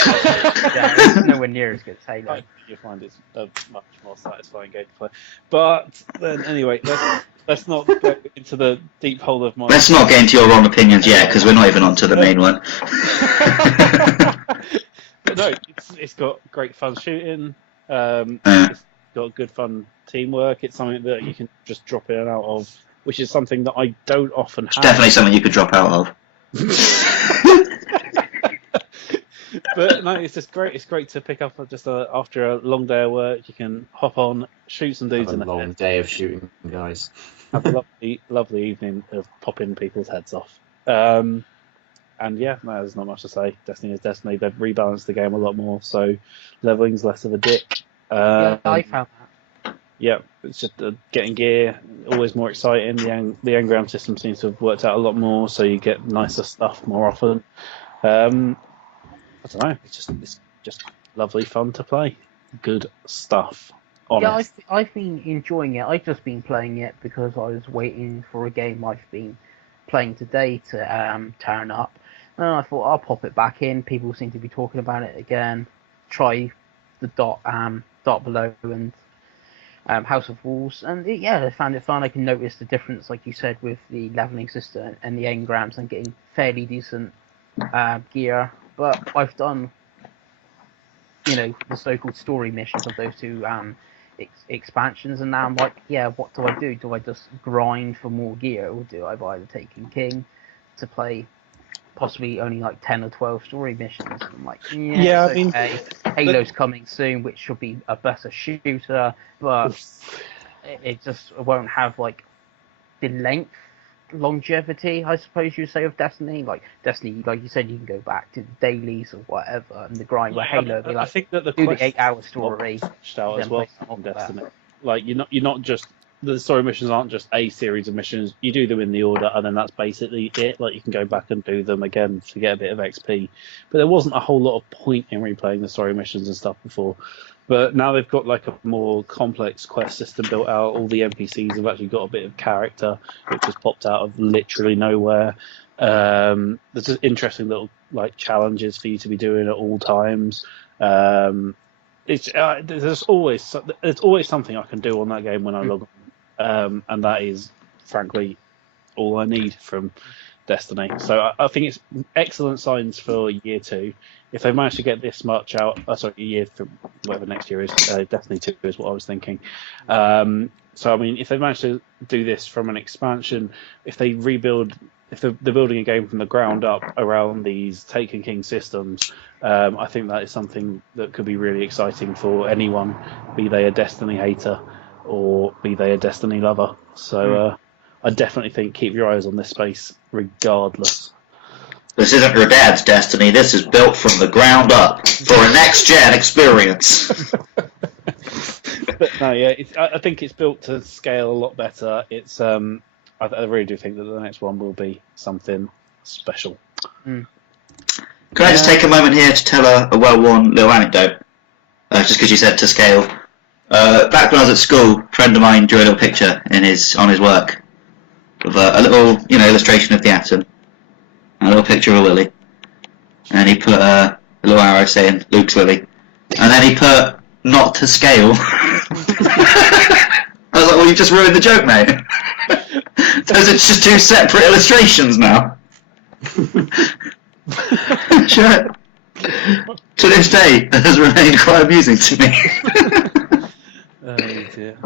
Yeah, it's nowhere near as good as Halo. You find it's a much more satisfying game to play. But then, anyway, let's not go into the deep hole of my... Let's not get into your wrong opinions yet, because we're not even on to the main one. But no, it's got great fun shooting. It's got good fun teamwork. It's something that you can just drop in and out of, which is something that I don't often have. It's definitely something you could drop out of. But no, it's just great. It's great to pick up just after a long day of work. You can hop on, shoot some dudes in the head. A long day of shooting, guys. Have a lovely, lovely evening of popping people's heads off. And yeah, no, there's not much to say. Destiny is Destiny. They've rebalanced the game a lot more, so leveling's less of a dick. Yeah, I found that. Yeah, it's just getting gear, always more exciting. The engram system seems to have worked out a lot more, so you get nicer stuff more often. I don't know. It's just lovely fun to play. Good stuff. Honest. Yeah, I've been enjoying it. I've just been playing it because I was waiting for a game I've been playing today to turn up. And I thought I'll pop it back in. People seem to be talking about it again. Try the Dot Below and House of Wolves, and I found it fun. I can notice the difference, like you said, with the leveling system and the engrams, and getting fairly decent gear. But I've done, the so-called story missions of those two expansions, and now I'm like, what do I do? Do I just grind for more gear, or do I buy the Taken King to play possibly only like 10 or 12 story missions? And I'm like, I mean, okay. Halo's coming soon, which should be a better shooter, but it just won't have like the longevity, I suppose you'd say, of Destiny. Like Destiny, like you said, you can go back to the dailies or whatever, and the grind. Where Halo, I think that the 8-hour story out as well on Destiny. Like you're not just, the story missions aren't just a series of missions. You do them in the order, and then that's basically it. Like you can go back and do them again to get a bit of XP. But there wasn't a whole lot of point in replaying the story missions and stuff before. But now they've got like a more complex quest system built out. All the NPCs have actually got a bit of character, which has popped out of literally nowhere. There's just interesting little like challenges for you to be doing at all times. There's always something I can do on that game when I log on, and that is frankly all I need from Destiny. So I think it's excellent signs for year 2. If they manage to get this much out, year 3, whatever next year is, Destiny 2 is what I was thinking. So I mean, if they manage to do this from an expansion, if they're building a game from the ground up around these Taken King systems, I think that is something that could be really exciting for anyone, be they a Destiny hater or be they a Destiny lover. So I definitely think keep your eyes on this space regardless. This isn't your dad's Destiny, this is built from the ground up for a next-gen experience. But no, I think it's built to scale a lot better. It's I really do think that the next one will be something special. Can I just take a moment here to tell a well-worn little anecdote? Just because you said to scale. Back when I was at school, a friend of mine drew a little picture on his work with a little illustration of the atom, and a little picture of a Willy, and he put a little arrow saying Luke's Willy, and then he put not to scale. I was like, well, you just ruined the joke, mate. Because it's just 2 separate illustrations now. Sure. To this day, that has remained quite amusing to me. Oh dear.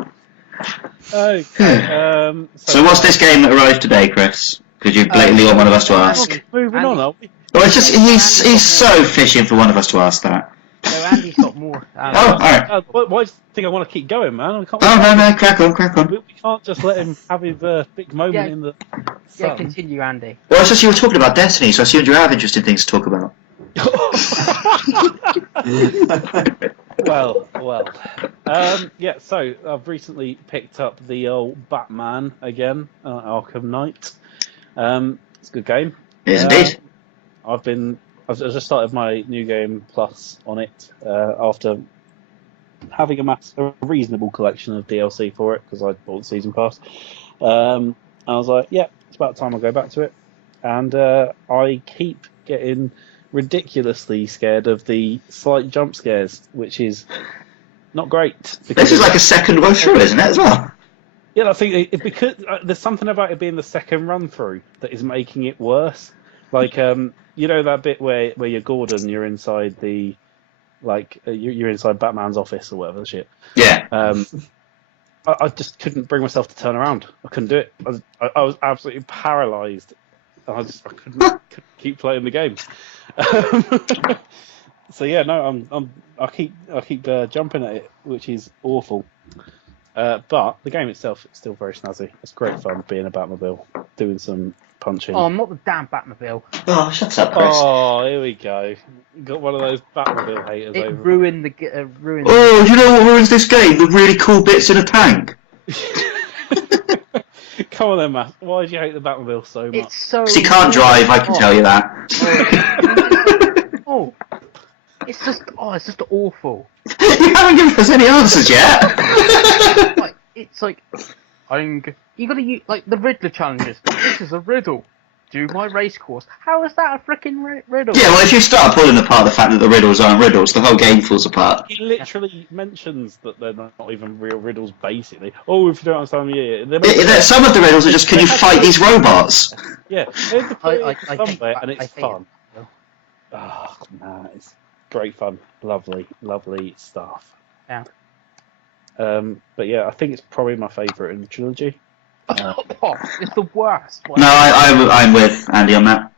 Okay. So what's this game that arrived today, Chris? Because you blatantly want one of us to ask. Moving on, are we? Well, it's just he's so fishing for one of us to ask that. So Andy's got more. Alright. Why do you think I want to keep going, man? No, crack on. We can't just let him have his big moment in the sun. Yeah, continue, Andy. Well, it's just you were talking about Destiny, so I assumed you have interesting things to talk about. Well. Yeah, so I've recently picked up the old Batman again, Arkham Knight. It's a good game. It is indeed. I've just started my new game plus on it after having a reasonable collection of DLC for it because I bought the season pass. I was like, yeah, it's about time I go back to it. And I keep getting ridiculously scared of the slight jump scares, which is not great. This is like a second run through, isn't it, as well? Yeah, I think because there's something about it being the second run through that is making it worse. Like, you know that bit where you're Gordon, you're inside the, like, you're inside Batman's office or whatever the shit. Yeah. I just couldn't bring myself to turn around. I couldn't do it. I was absolutely paralysed. I couldn't keep playing the game. So yeah, no, I keep jumping at it, which is awful. But the game itself is still very snazzy. It's great fun being a Batmobile, doing some punching. Oh, I'm not the damn Batmobile. Oh, shut up, Chris. Oh, here we go. Got one of those Batmobile haters It over. ruined the Oh, you know what ruins this game? The really cool bits in a tank. Come on then, Matt. Why do you hate the Batmobile so much? It's so. Because he can't drive, I can tell you that. It's just awful. You haven't given us any answers yet. Like, it's like, you gotta use, like, the Riddler challenges. This is a riddle. Do my race course. How is that a freaking riddle? Yeah, well, if you start pulling apart the fact that the riddles aren't riddles, the whole game falls apart. He literally mentions that they're not even real riddles, basically. Oh, if you don't understand me, Some of the riddles are just, can you fight these robots? Yeah, there's the point somewhere, and I it's think fun. Oh, man, it's great fun. Lovely, lovely stuff. Yeah. But yeah, I think it's probably my favourite in the trilogy. It's the worst. No, I'm with Andy on that.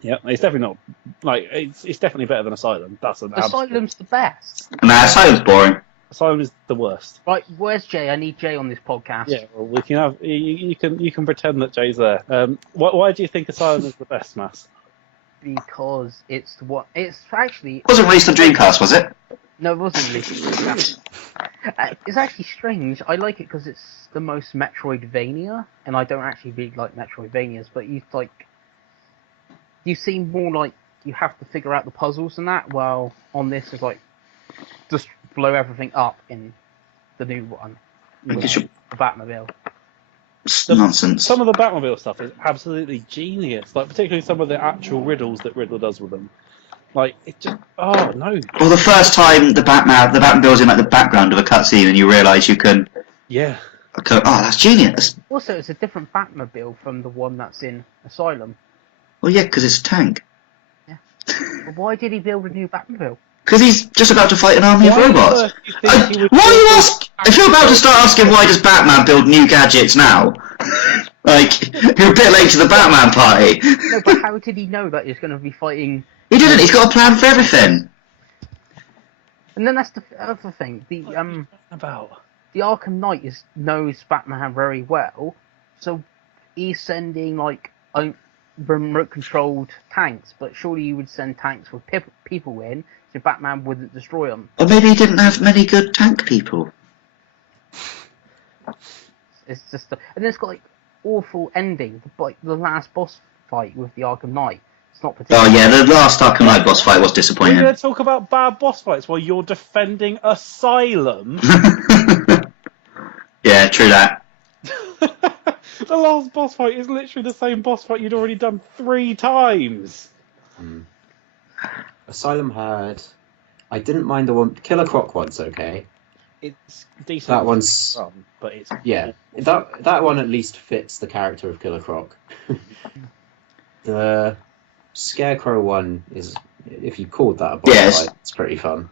Yeah, it's definitely not like it's definitely better than Asylum. That's an Asylum's the best. Nah, Asylum's boring. Asylum is the worst. Right, where's Jay? I need Jay on this podcast. Yeah, well, we can have you can pretend that Jay's there. Why do you think Asylum is the best, Mass? Because it's actually. It wasn't released on Dreamcast, was it? No, it wasn't released. It's actually strange. I like it because it's the most Metroidvania, and I don't actually really like Metroidvanias, but you seem more like you have to figure out the puzzles and that, while on this is like just blow everything up in the new one. The Batmobile. Nonsense. Some of the Batmobile stuff is absolutely genius, like particularly some of the actual riddles that Riddler does with them. Like, it just, oh no. Well, the first time the Batmobile's in like the background of a cutscene, and you realise you can. Yeah. Oh, that's genius. Also, it's a different Batmobile from the one that's in Asylum. Well, yeah, because it's a tank. Yeah. But why did he build a new Batmobile? Because he's just about to fight an army of robots. Why are you asking? If you're about to start asking why does Batman build new gadgets now, like you're a bit late to the Batman party. No, but how did he know that he's going to be fighting? He didn't. He's got a plan for everything. And then that's the other thing. The Arkham Knight knows Batman very well, so he's sending like remote-controlled tanks. But surely you would send tanks with people in, so Batman wouldn't destroy them. Or maybe he didn't have many good tank people. It's just, and then it's got like awful ending. Like the last boss fight with the Arkham Knight. It's not particularly. Oh yeah, the last Arkham Knight boss fight was disappointing. You're going to talk about bad boss fights while you're defending Asylum? Yeah, true that. The last boss fight is literally the same boss fight you'd already done 3 times. Asylum had. I didn't mind the one. Killer Croc one's okay. It's decent. That one's. Run, but it's that one at least fits the character of Killer Croc. The Scarecrow one is, if you called that a boss fight, it's pretty fun.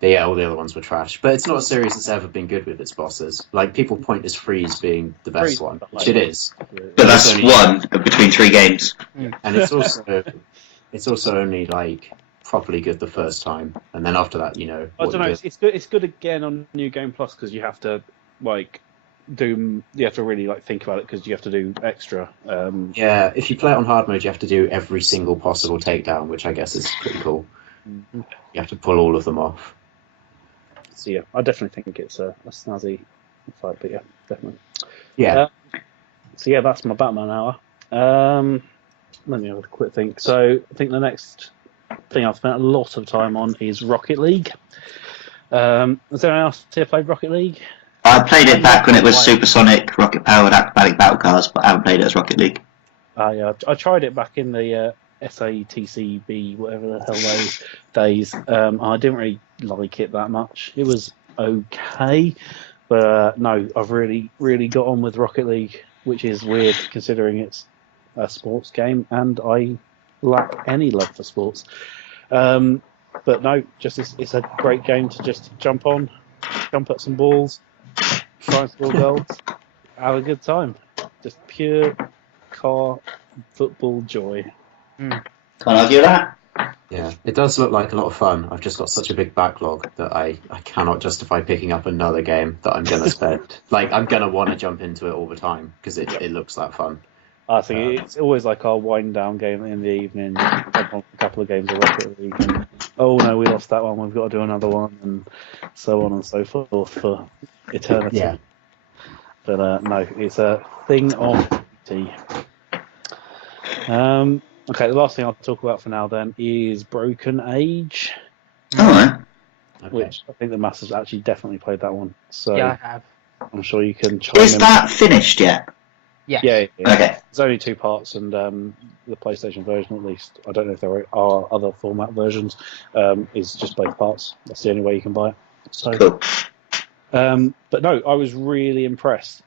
But yeah, all the other ones were trash. But it's not a series that's ever been good with its bosses. Like, people point as Freeze being the best one, which it is. But that's one between 3 games. And it's also only like properly good the first time, and then after that, I don't know. It's good again on New Game Plus because you have to like Doom, you have to really like think about it because you have to do extra. Yeah, if you play it on hard mode, you have to do every single possible takedown, which I guess is pretty cool. You have to pull all of them off. So yeah, I definitely think it's a snazzy fight, but yeah, definitely. Yeah. So yeah, that's my Batman hour. Let me have a quick think. So I think the next thing I've spent a lot of time on is Rocket League. Has anyone else here played Rocket League? I played it back when it was supersonic, rocket-powered acrobatic battle cars, but I haven't played it as Rocket League. Yeah, I tried it back in the SATCB, whatever the hell those days. I didn't really like it that much. It was okay, but no, I've really, really got on with Rocket League, which is weird considering it's a sports game, and I lack any love for sports. But no, just it's a great game to just jump on, jump at some balls, try and score goals, have a good time. Just pure car football joy. Can't argue that. Yeah, it does look like a lot of fun. I've just got such a big backlog that I cannot justify picking up another game that I'm going to spend. Like, I'm going to want to jump into it all the time because it looks that fun. I think it's always like our wind down game in the evening, jump on a couple of games of Rocket League, and oh no, we lost that one, we've got to do another one, and so on and so forth for eternity. Yeah. But no, it's a thing of beauty. Okay, the last thing I'll talk about for now then is Broken Age. Alright. Which I think the Masters actually definitely played that one. So yeah, I have. I'm sure you can chime Is in. that finished yet? Yes. Yeah. Okay. There's only 2 parts, and the PlayStation version, at least, I don't know if there are other format versions, is just both parts. That's the only way you can buy it. So, Cool. but no, I was really impressed,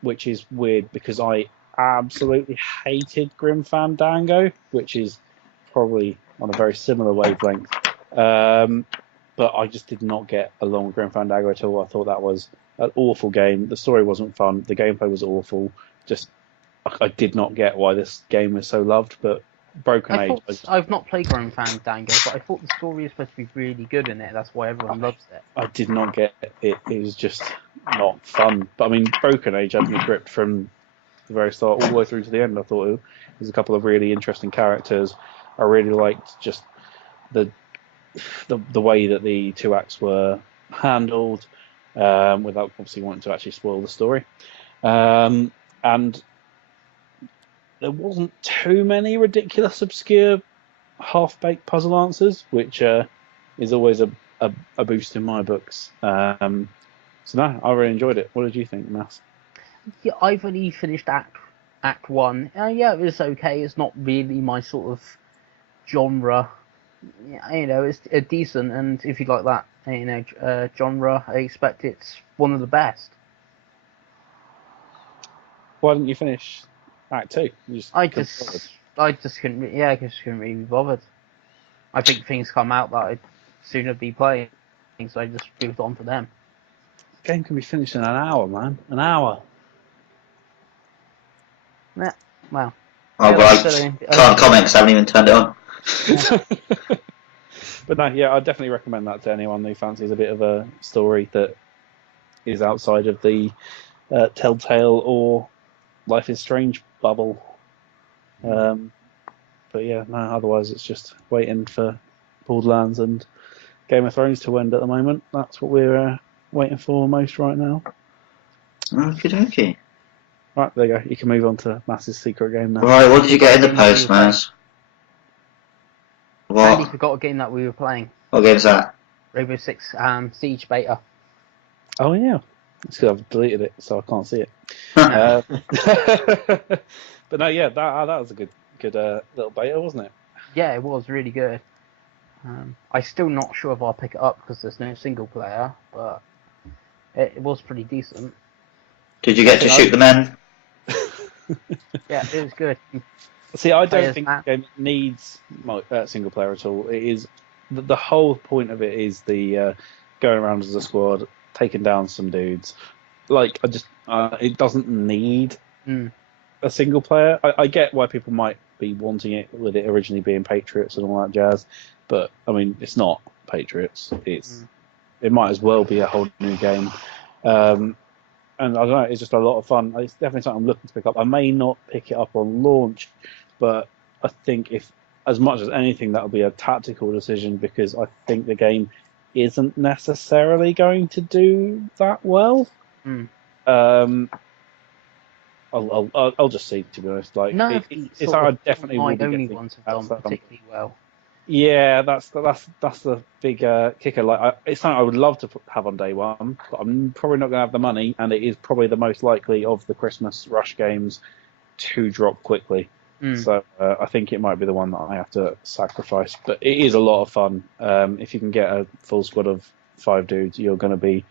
which is weird because I absolutely hated Grim Fandango, which is probably on a very similar wavelength. But I just did not get along with Grim Fandango at all. I thought that was an awful game. The story wasn't fun. The gameplay was awful. I did not get why this game was so loved. But Broken Age. I've not played Grim Fandango, but I thought the story was supposed to be really good in it. That's why everyone loves it. I did not get it. It was just not fun. But I mean, Broken Age had me gripped from the very start all the way through to the end. I thought it was a couple of really interesting characters. I really liked just the way that the 2 acts were handled, without obviously wanting to actually spoil the story. And there wasn't too many ridiculous, obscure, half-baked puzzle answers, which is always a boost in my books. So no, I really enjoyed it. What did you think, Mass? Yeah, I've only finished Act 1. Yeah, it was okay. It's not really my sort of genre. Yeah, it's decent, and if you like that, genre, I expect it's one of the best. Why didn't you finish Act 2? I just couldn't. Yeah, I just couldn't really be bothered. I think things come out that I'd sooner be playing, so I just moved on to them. The game can be finished in an hour, man. An hour. Yeah, well. Oh, well, I can't comment because I haven't even turned it on. But no, yeah, I definitely recommend that to anyone who fancies a bit of a story that is outside of the Telltale or Life is Strange bubble. But yeah, no, otherwise it's just waiting for Borderlands and Game of Thrones to end at the moment. That's what we're waiting for most right now. Okay. Right, there you go. You can move on to Mass's secret game now. Right, what did you get in the post, Mass? I only forgot a game that we were playing. What game's that? Rainbow Six Siege beta. Oh yeah, it's because I've deleted it, so I can't see it. But no, yeah, that was a good little beta, wasn't it? Yeah, it was really good. I'm still not sure if I'll pick it up because there's no single player, but it was pretty decent. Did you get to shoot the men? Yeah, it was good. See, I don't think the game needs single player at all. It is the whole point of it is the going around as a squad, taking down some dudes. Like it doesn't need a single player. I get why people might be wanting it with it originally being Patriots and all that jazz, but I mean it's not Patriots. It might as well be a whole new game. and I don't know, it's just a lot of fun. It's definitely something I'm looking to pick up. I may not pick it up on launch, but I think if, as much as anything, that'll be a tactical decision because I think the game isn't necessarily going to do that well. I'll just see, to be honest. Like, it's I definitely will be only ones have done particularly well. Yeah, that's the big kicker. Like, it's something I would love to have on day one, but I'm probably not going to have the money, and it is probably the most likely of the Christmas rush games to drop quickly. So I think it might be the one that I have to sacrifice. But it is a lot of fun. If you can get a full squad of 5 dudes, you're going to be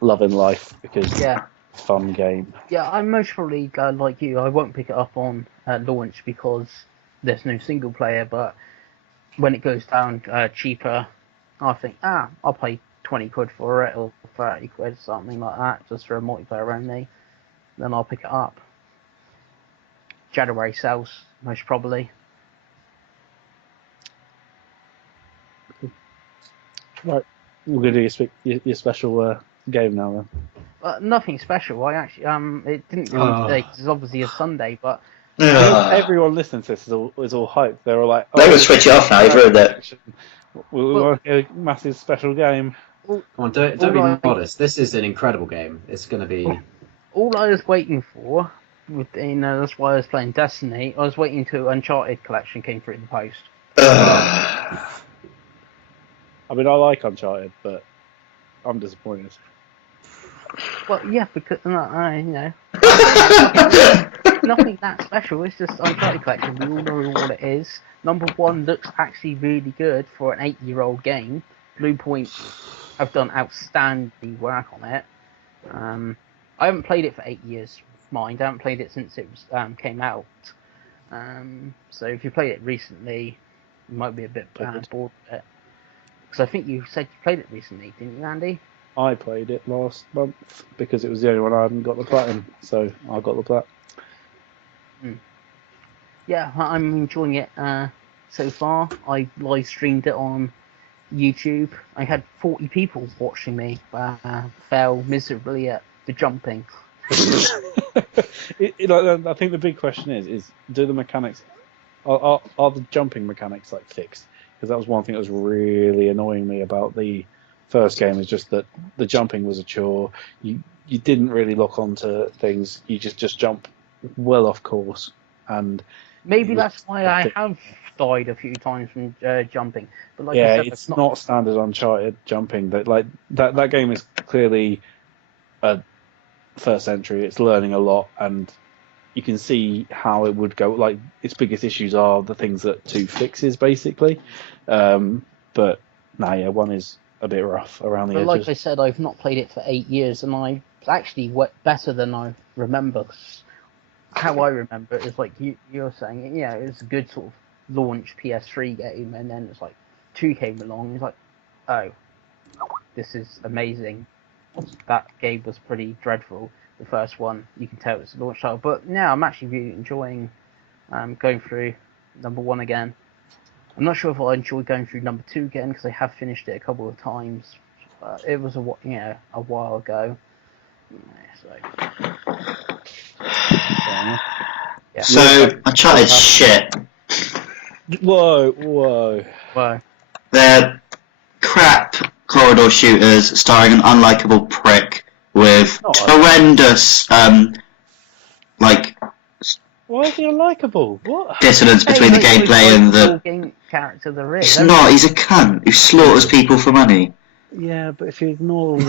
loving life because it's a fun game. Yeah, I'm most probably like you. I won't pick it up on launch because there's no single player. But when it goes down cheaper, I think I'll pay 20 quid for it or 30 quid, something like that, just for a multiplayer only. Then I'll pick it up. January sales, most probably. Right, we're going to do your special game now then. Nothing special. I actually it didn't come today because it's obviously a Sunday, but everyone listening to this is all hyped. They're all like, they will switch it off now. You've heard that. We want a massive special game. Come on, don't be modest. This is an incredible game. It's going to be. All I was waiting for. That's why I was playing Destiny. I was waiting till Uncharted collection came through the post. I mean, I like Uncharted, but I'm disappointed. Well, yeah, because nothing that special. It's just Uncharted collection. We all know what it is. Number 1 looks actually really good for an 8-year-old game. Bluepoint have done outstanding work on it. I haven't played it for 8 years. Mind, I haven't played it since it was, came out. So if you played it recently, you might be a bit bored with it. Because I think you said you played it recently, didn't you, Andy? I played it last month because it was the only one I hadn't got the platinum, so I got the plat. Yeah, I'm enjoying it so far. I live streamed it on YouTube. I had 40 people watching me fail miserably at the jumping. I think the big question is do the mechanics are the jumping mechanics like fixed? Because that was one thing that was really annoying me about the first game, is just that the jumping was a chore. You didn't really lock onto things. You just jump well off course, and maybe that's why I have died a few times from jumping. But like yeah, I said, it's not standard Uncharted jumping. That game is clearly a first entry. It's learning a lot, and you can see how it would go. Like, its biggest issues are the things that 2 fixes basically, but one is a bit rough around the edges. Like I said, I've not played it for 8 years, and I actually better than I remember. How I remember it is like you're saying, it was a good sort of launch PS3 game, and then it's like 2 came along. It's like, oh, this is amazing. That game was pretty dreadful. The first one, you can tell it's a launch title, but now I'm actually really enjoying going through number 1 again. I'm not sure if I enjoy going through number 2 again because I have finished it a couple of times. It was a while ago. So Uncharted shit. Whoa. They're crap corridor shooters starring an unlikable prick with horrendous why is he unlikable? What? Dissonance between the gameplay and the game character there is. It's not. He's a cunt who slaughters people for money. Yeah, but if you ignore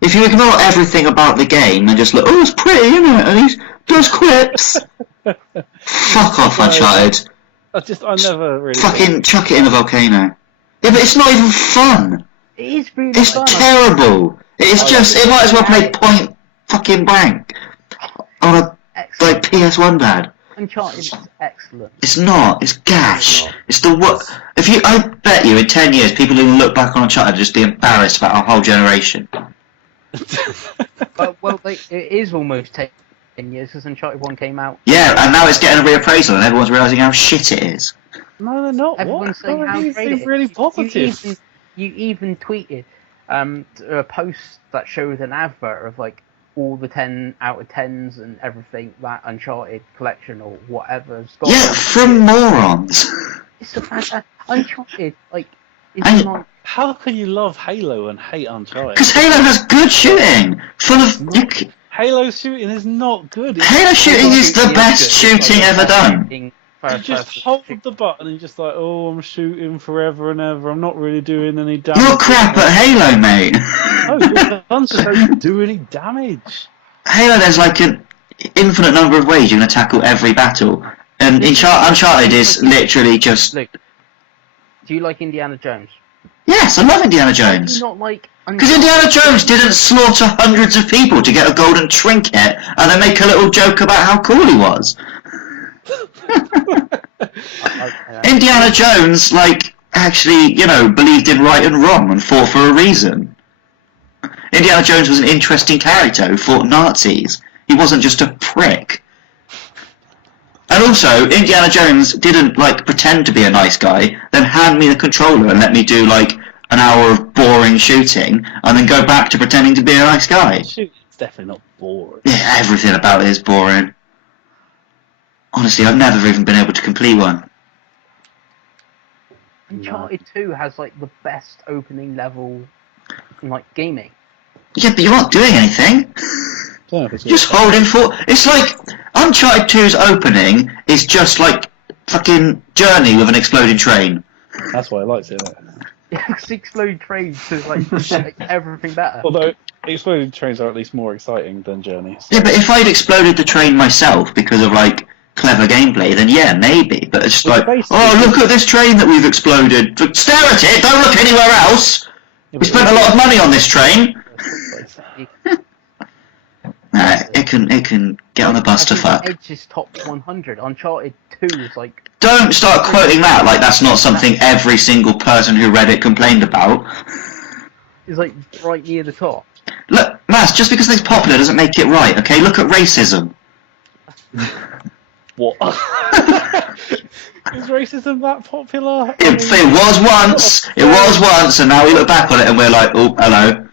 if you ignore everything about the game and just look, oh, it's pretty, isn't it? And he does quips. Fuck off, Uncharted. I never really fucking chuck it in a volcano. Yeah, but it's not even fun. It is really It's fun. terrible. It's just. It might as well play Point fucking Blank on a PS1 pad. Uncharted is excellent. It's not. It's gash. It's the what? I bet you in 10 years people who look back on Uncharted just be embarrassed about our whole generation. It is almost 10 years because Uncharted 1 came out. Yeah, and now it's getting a reappraisal, and everyone's realising how shit it is. No, they're not. Everyone's saying how great it is. Really positive. You even tweeted a post that showed an advert of like all the 10 out of 10s and everything that Uncharted collection or whatever's got. Yeah, from morons. It's a fantastic Uncharted. Like, it's And- not. How can you love Halo and hate Uncharted? Because Halo has good shooting, full of. Halo shooting is not good. Halo shooting is the best shooting ever done. You just hold the button and just like, oh, I'm shooting forever and ever. I'm not really doing any damage. You're crap at Halo, mate. No, the guns just don't do any damage. Halo, there's like an infinite number of ways you can tackle every battle, and Uncharted is literally just. Look, do you like Indiana Jones? Yes, I love Indiana Do Jones. you not like Because Indiana Jones didn't slaughter hundreds of people to get a golden trinket and then make a little joke about how cool he was. Indiana Jones, like, actually, believed in right and wrong and fought for a reason. Indiana Jones was an interesting character who fought Nazis. He wasn't just a prick. And also, Indiana Jones didn't, pretend to be a nice guy, then hand me the controller and let me do, an hour of boring shooting, and then go back to pretending to be a nice guy. Shooting's definitely not boring. Yeah, everything about it is boring. Honestly, I've never even been able to complete one. Uncharted 2 has, the best opening level in, gaming. Yeah, but you're not doing anything. Just holding for. It's like Uncharted 2's opening is just like fucking Journey with an exploding train. That's why I liked it. It's exploding trains to make everything better. Although exploding trains are at least more exciting than Journey. So. Yeah, but if I'd exploded the train myself because of clever gameplay, then yeah, maybe. But it's just oh, look at this train that we've exploded. Stare at it. Don't look anywhere else. We spent a lot of money on this train. Nah, it can get on the bus to fuck. Edge's top 100. Uncharted 2 is Don't start quoting that like that's not something every single person who read it complained about. It's right near the top. Look, Mass, just because it's popular doesn't make it right, okay? Look at racism. What? Is racism that popular? It was once. It was once, and now we look back on it and we're like, oh, hello.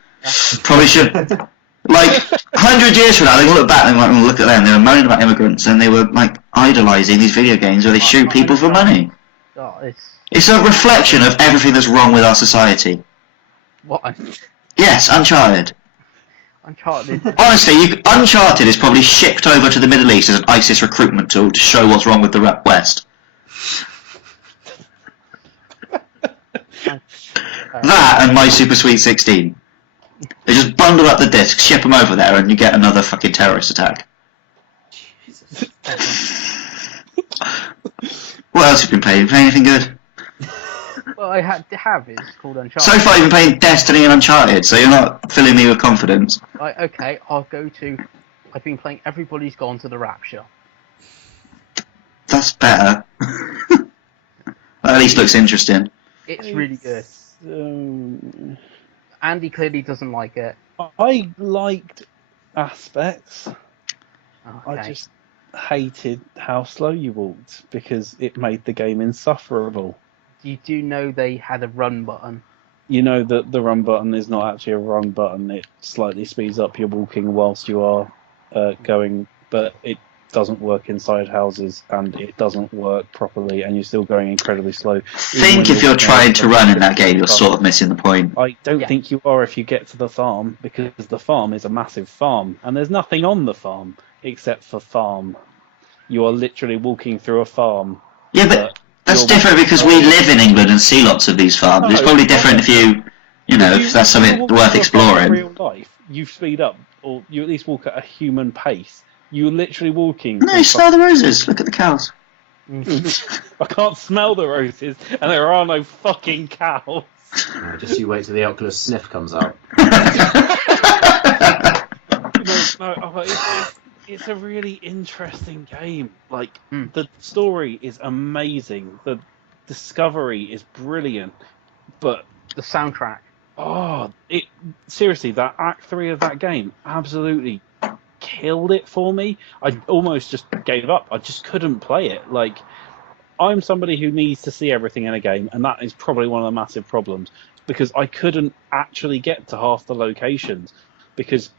Probably should. 100 years from now, they will look back and like, look at them. They were moaning about immigrants, and they were idolising these video games where they shoot people for money. Oh, It's a reflection of everything that's wrong with our society. What? Yes, Uncharted. Uncharted. Honestly, Uncharted is probably shipped over to the Middle East as an ISIS recruitment tool to show what's wrong with the West. That and My Super Sweet 16. They just bundle up the discs, ship them over there, and you get another fucking terrorist attack. Jesus. What else have you been playing? Playing anything good? Well, I have. It's called Uncharted. So far, you've been playing Destiny and Uncharted, so you're not filling me with confidence. Okay, I'll go to. I've been playing Everybody's Gone to the Rapture. That's better. That at least looks interesting. It's really good. Andy clearly doesn't like it. I liked aspects. Okay. I just hated how slow you walked because it made the game insufferable. You do know they had a run button. You know that the run button is not actually a run button. It slightly speeds up your walking whilst you are going, but it doesn't work inside houses and it doesn't work properly, and you're still going incredibly slow. I think if you're trying to run in that game, you're sort of missing the point. I don't think you are if you get to the farm, because the farm is a massive farm, and there's nothing on the farm except for farm. You are literally walking through a farm. Yeah, but that's different because we live in England and see lots of these farms. It's probably different if if that's something worth exploring. In real life, you speed up, or you at least walk at a human pace. You're literally walking. No, smell the roses. Look at the cows. I can't smell the roses, and there are no fucking cows. Just you wait till the Oculus Sniff comes out. It's a really interesting game. The story is amazing. The discovery is brilliant, but the soundtrack. Seriously, that Act 3 of that game absolutely killed it for me. I almost just gave up. I just couldn't play it. I'm somebody who needs to see everything in a game, and that is probably one of the massive problems, because I couldn't actually get to half the locations because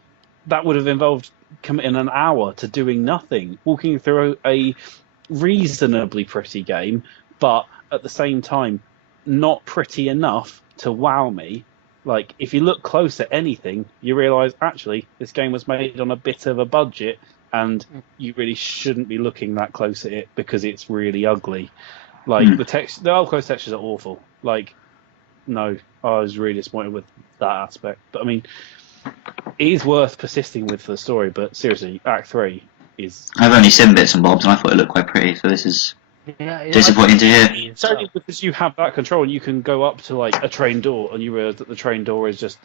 that would have involved committing an hour to doing nothing, walking through a reasonably pretty game, but at the same time, not pretty enough to wow me. Like, if you look close at anything, you realise, actually, this game was made on a bit of a budget, and you really shouldn't be looking that close at it because it's really ugly. Like, the up-close textures are awful. Like, no, I was really disappointed with that aspect. But, I mean, it is worth persisting with the story, but seriously, Act 3 is... I've only seen bits and bobs, and I thought it looked quite pretty, so this is disappointing to hear. It's only because you have that control, and you can go up to, like, a train door, and you realise that the train door is just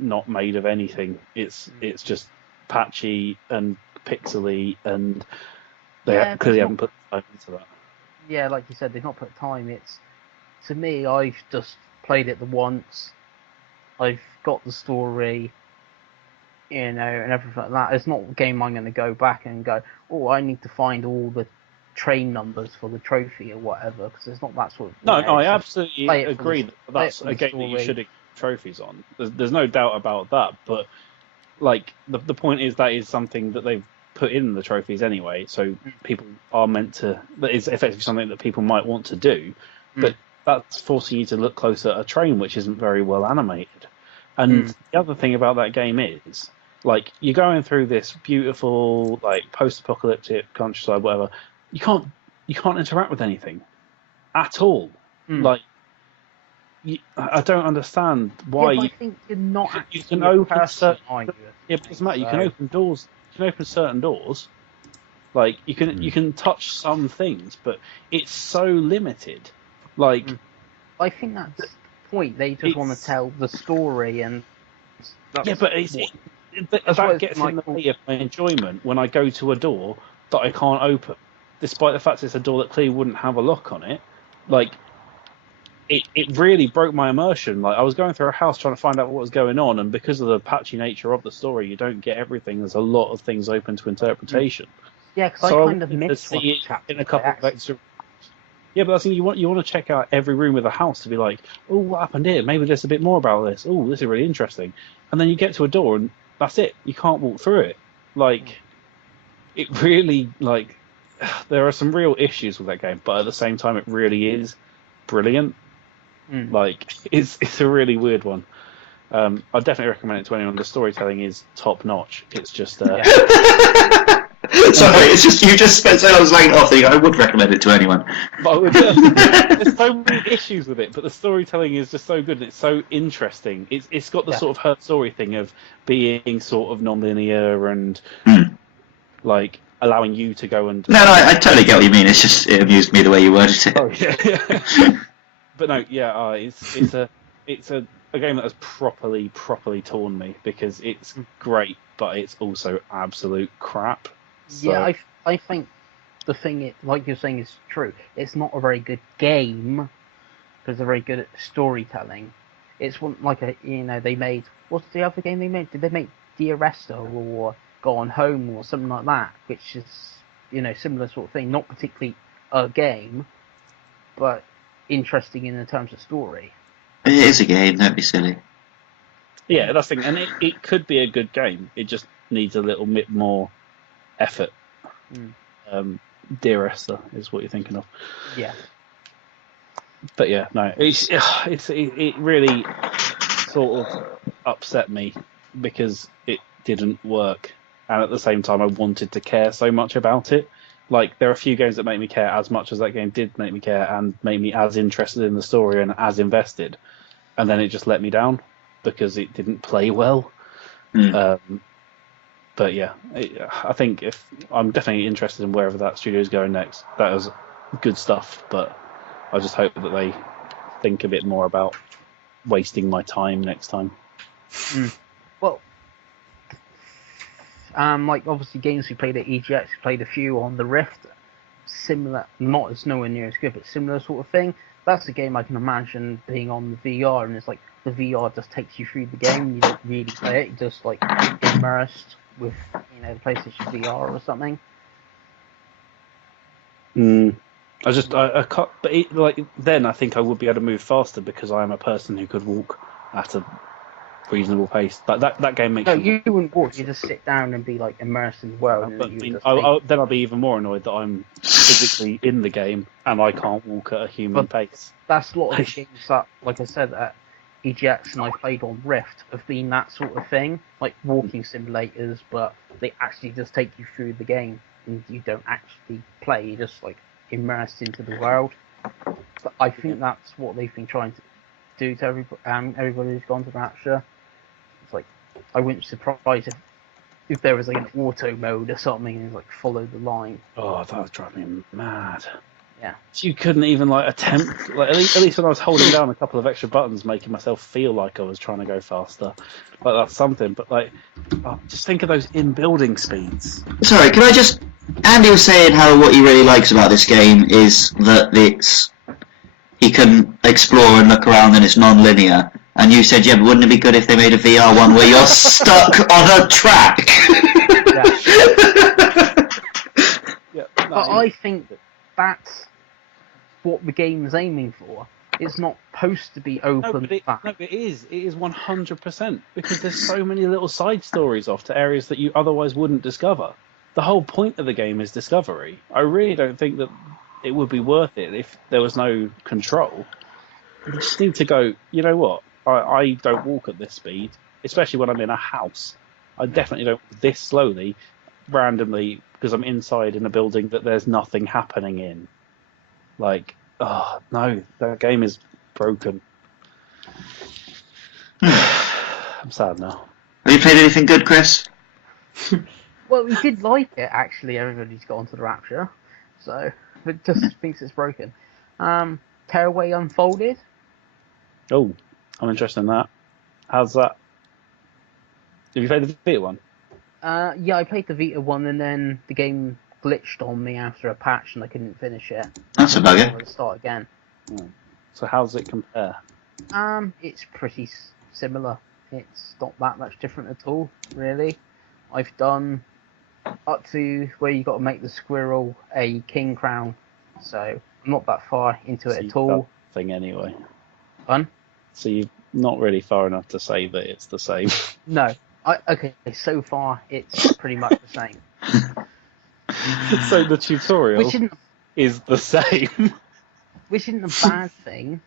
not made of anything. It's just patchy and pixely, and they clearly haven't put time into that. Yeah, like you said, they've not put time. It's, to me, I've just played it the once. I've got the story, and everything like that. It's not a game I'm going to go back and go, oh, I need to find all the train numbers for the trophy or whatever, because it's not that sort of... No, I absolutely agree that's a game that you should get trophies on. There's no doubt about that, but like the point is that is something that they've put in the trophies anyway, so people are meant to... That is effectively something that people might want to do, but that's forcing you to look closer at a train which isn't very well animated. And the other thing about that game is, like, you're going through this beautiful, like, post-apocalyptic countryside, whatever. You can't interact with anything at all. Like, I don't understand why. Yeah, I think you're not. You can open certain. Yeah, but it doesn't matter. You can open doors. You can open certain doors. Like, you can touch some things, but it's so limited. Like, I think that's the point. They just want to tell the story, and yeah, but that gets in the way of my enjoyment when I go to a door that I can't open, despite the fact it's a door that clearly wouldn't have a lock on it. Like, it really broke my immersion. Like, I was going through a house trying to find out what was going on, and because of the patchy nature of the story, you don't get everything. There's a lot of things open to interpretation. Yeah, because I kind of missed one chapter in a couple of extra. Yeah, but I think you want to check out every room of the house to be like, oh, what happened here? Maybe there's a bit more about this. Oh, this is really interesting. And then you get to a door and that's it. You can't walk through it. Like, it really, like, there are some real issues with that game, but at the same time, it really is brilliant. Like, it's a really weird one. I definitely recommend it to anyone. The storytelling is top notch. It's just. Sorry, it's just you just spent so long laying off that I would recommend it to anyone. There's so many issues with it, but the storytelling is just so good and it's so interesting. It's got the sort of Her Story thing of being sort of non-linear and like allowing you to go and. No, I totally get what you mean. It's just it amused me the way you worded it. Oh yeah. But no, yeah, it's a game that has properly torn me because it's great, but it's also absolute crap. So. Yeah, I think the thing, like you're saying, is true. It's not a very good game, because they're very good at storytelling. It's one like they made. What's the other game they made? Did they make Dear Esther or Gone Home or something like that? Which is similar sort of thing. Not particularly a game, but interesting in the terms of story. It is a game. Don't be silly. Yeah, that's the thing, and it could be a good game. It just needs a little bit more effort. Dear Esther is what you're thinking of. Yeah. But yeah, no, it really sort of upset me because it didn't work, and at the same time I wanted to care so much about it. Like, there are a few games that make me care as much as that game did make me care and make me as interested in the story and as invested, and then it just let me down because it didn't play well. But yeah, I think I'm definitely interested in wherever that studio is going next. That is good stuff, but I just hope that they think a bit more about wasting my time next time. Well, like obviously games we played at EGX, we played a few on the Rift, similar, not as nowhere near as good, but similar sort of thing. That's a game I can imagine being on the VR, and it's like the VR just takes you through the game. You don't really play it; you're just like immersed with the PlayStation VR or something. I can't. But then I think I would be able to move faster because I am a person who could walk at a reasonable pace. But that game makes No, you wouldn't walk. You just sit down and be like immersed in the world. But, And then I'll be even more annoyed that I'm physically in the game and I can't walk at a human pace. That's a lot of the games that, like I said, at EGX and I played on Rift have been that sort of thing, like walking simulators, but they actually just take you through the game and you don't actually play. You're just like immersed into the world. But I think that's what they've been trying to do to everybody who's gone to Rapture. It's like I wouldn't be surprised if there was like an auto mode or something and like follow the line. Oh, that would drive me mad. Yeah. So you couldn't even like attempt, like at least when I was holding down a couple of extra buttons, making myself feel like I was trying to go faster. Like that's something. But like, just think of those in-building speeds. Sorry, can I just? Andy was saying how what he really likes about this game is that he can explore and look around and it's non-linear. And you said, yeah, but wouldn't it be good if they made a VR one where you're stuck on a track? But I think that's what the game is aiming for. It's not supposed to be open. No, but it is. It is 100% because there's so many little side stories off to areas that you otherwise wouldn't discover. The whole point of the game is discovery. I really don't think that it would be worth it if there was no control. You just need to go, you know what? I don't walk at this speed, especially when I'm in a house. I definitely don't walk this slowly, randomly, because I'm inside in a building that there's nothing happening in. Like, oh, no, that game is broken. I'm sad now. Have you played anything good, Chris? Well, we did like it, actually. Everybody's got onto the Rapture. So, but just thinks it's broken. Tearaway Unfolded. Oh, I'm interested in that. How's that? Have you played the Vita one? Yeah, I played the Vita one, and then the game glitched on me after a patch, and I couldn't finish it. That's a bugger. I'm to start again. So how does it compare? It's pretty similar. It's not that much different at all, really. I've done up to where you got to make the squirrel a king crown, so I'm not that far into it at all. Thing anyway. Fun. So you're not really far enough to say that it's the same. No. Okay, so far it's pretty much the same. So the tutorial is the same. Which isn't a bad thing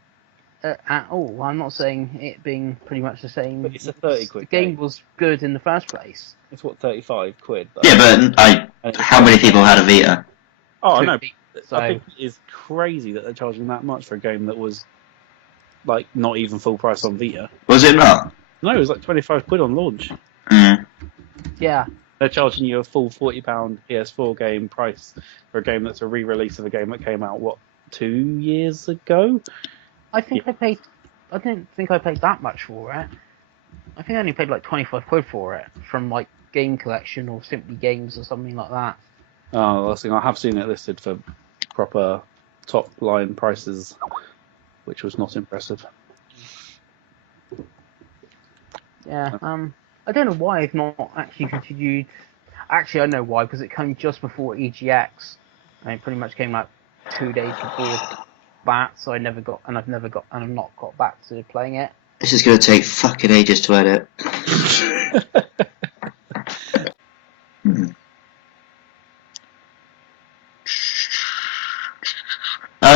at all. I'm not saying it being pretty much the same. But it's a 30 quid The game was good in the first place. It's what, 35 quid? Though. Yeah, but how many people had a Vita? Oh, I know. So, I think it is crazy that they're charging that much for a game that was like not even full price on Vita. Was it not? No, it was like 25 quid on launch. Yeah. They're charging you a full £40 PS4 game price for a game that's a re-release of a game that came out, 2 years ago? I didn't think I paid that much for it. I think I only paid like 25 quid for it from like Game Collection or Simply Games or something like that. Oh, last thing, I have seen it listed for proper top line prices, which was not impressive. Yeah, I don't know why I've not actually continued. Actually, I know why, because it came just before EGX, and it pretty much came out 2 days before that. So I've not got back to playing it. This is going to take fucking ages to edit.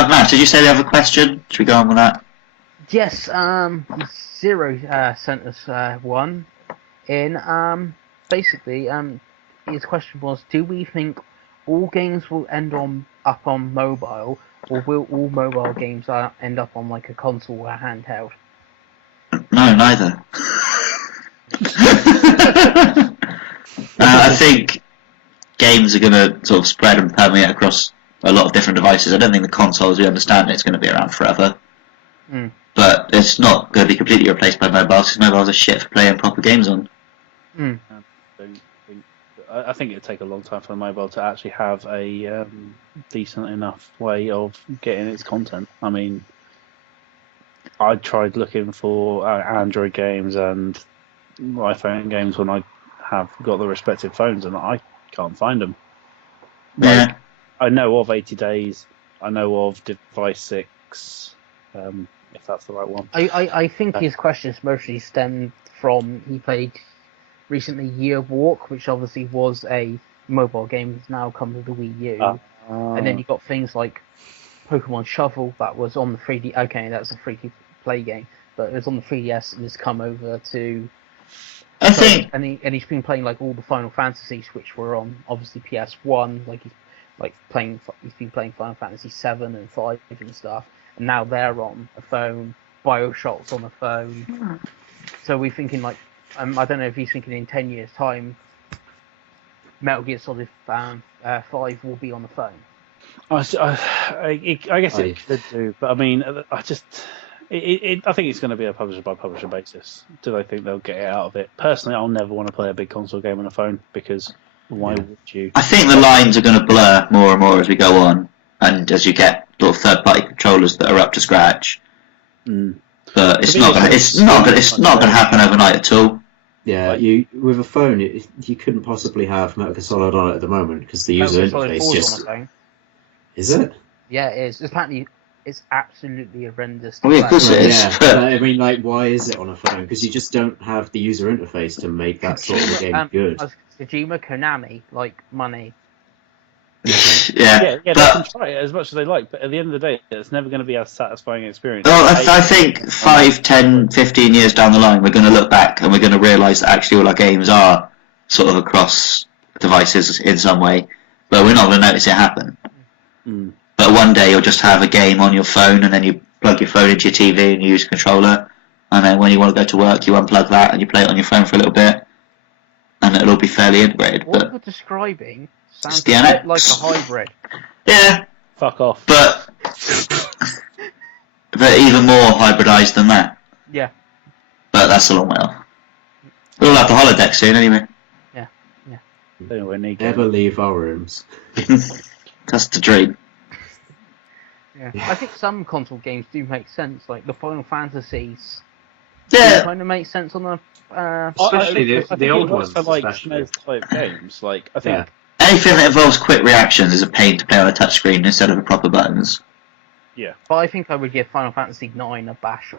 Matt, did you say you have a question? Should we go on with that? Yes, Zero sent us one in. Basically, his question was: do we think all games will end up on mobile, or will all mobile games end up on like a console or a handheld? No, neither. I think games are going to sort of spread and permeate across a lot of different devices. I don't think the consoles, we understand it's going to be around forever. But it's not going to be completely replaced by mobiles, because mobiles are shit for playing proper games on. I think it would take a long time for a mobile to actually have a decent enough way of getting its content. I mean, I tried looking for Android games and iPhone games when I have got the respective phones, and I can't find them. Yeah. Like, I know of 80 Days, I know of Device 6, if that's the right one. I think his questions mostly stemmed from he played recently Year Walk, which obviously was a mobile game that's now come with the Wii U. And then you got things like Pokemon Shovel that was on the 3D. Okay, that's a free to play game, but it was on the 3DS and it's come over to. I think. And he's been playing like all the Final Fantasies, which were on obviously PS1. He's been playing Final Fantasy 7 and 5 and stuff, and now they're on a phone. BioShock's on a phone. So we're thinking like, I don't know if he's thinking in 10 years' time, Metal Gear Solid 5 will be on the phone. I guess it could do, but I mean, I think it's going to be a publisher by publisher basis. Do they think they'll get it out of it? Personally, I'll never want to play a big console game on a phone because why would you? I think the lines are going to blur more and more as we go on, and as you get little third-party controllers that are up to scratch. But it's not going to happen overnight at all. Yeah, with a phone, you couldn't possibly have Metal Gear Solid on it at the moment because the user interface just. Is it? Yeah, it is. Apparently, it's absolutely horrendous. Oh, yeah, of course it is. Yeah. I mean, like, why is it on a phone? Because you just don't have the user interface to make that sort of game good. Kojima, Konami, like money. Yeah, they can try it as much as they like, but at the end of the day, it's never going to be a satisfying experience. Well, I think 5, 10, 15 years down the line, we're going to look back and we're going to realise that actually all our games are sort of across devices in some way, but we're not going to notice it happen. But one day you'll just have a game on your phone and then you plug your phone into your TV and you use a controller, and then when you want to go to work you unplug that and you play it on your phone for a little bit, and it'll all be fairly integrated. What you're describing sounds a bit like a hybrid. Yeah. Fuck off. But even more hybridised than that. Yeah. But that's a long way off. We'll have the holodeck soon anyway. Yeah. Never leave our rooms. That's the dream. Yeah. I think some console games do make sense, like the Final Fantasies. Yeah. Kind of makes sense on the. Especially the old ones. For like type games, like I think. Yeah. Anything that involves quick reactions is a pain to play on a touchscreen instead of a proper buttons. Yeah. But I think I would give Final Fantasy 9 a bash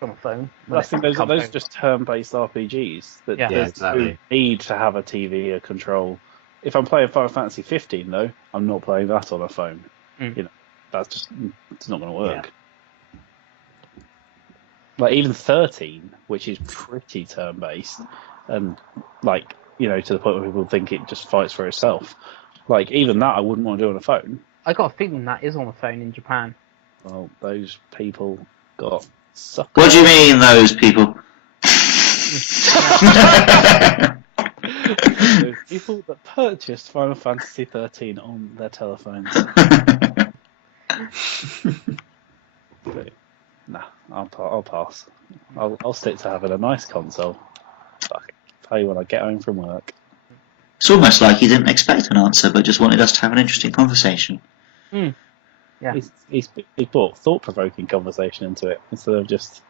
on a phone. I think those are just turn-based RPGs that need to have a TV, a control. If I'm playing Final Fantasy 15, though, I'm not playing that on a phone. You know, it's not going to work. Yeah. Like even 13, which is pretty turn-based, and like to the point where people think it just fights for itself. Like even that, I wouldn't want to do on a phone. I got a feeling that is on a phone in Japan. Well, those people got sucked. What do you mean, those people? Those people that purchased Final Fantasy 13 on their telephones. Nah, I'll pass. I'll stick to having a nice console. Fuck it. Play when I get home from work. It's almost like he didn't expect an answer, but just wanted us to have an interesting conversation. Yeah. He's brought thought-provoking conversation into it instead of just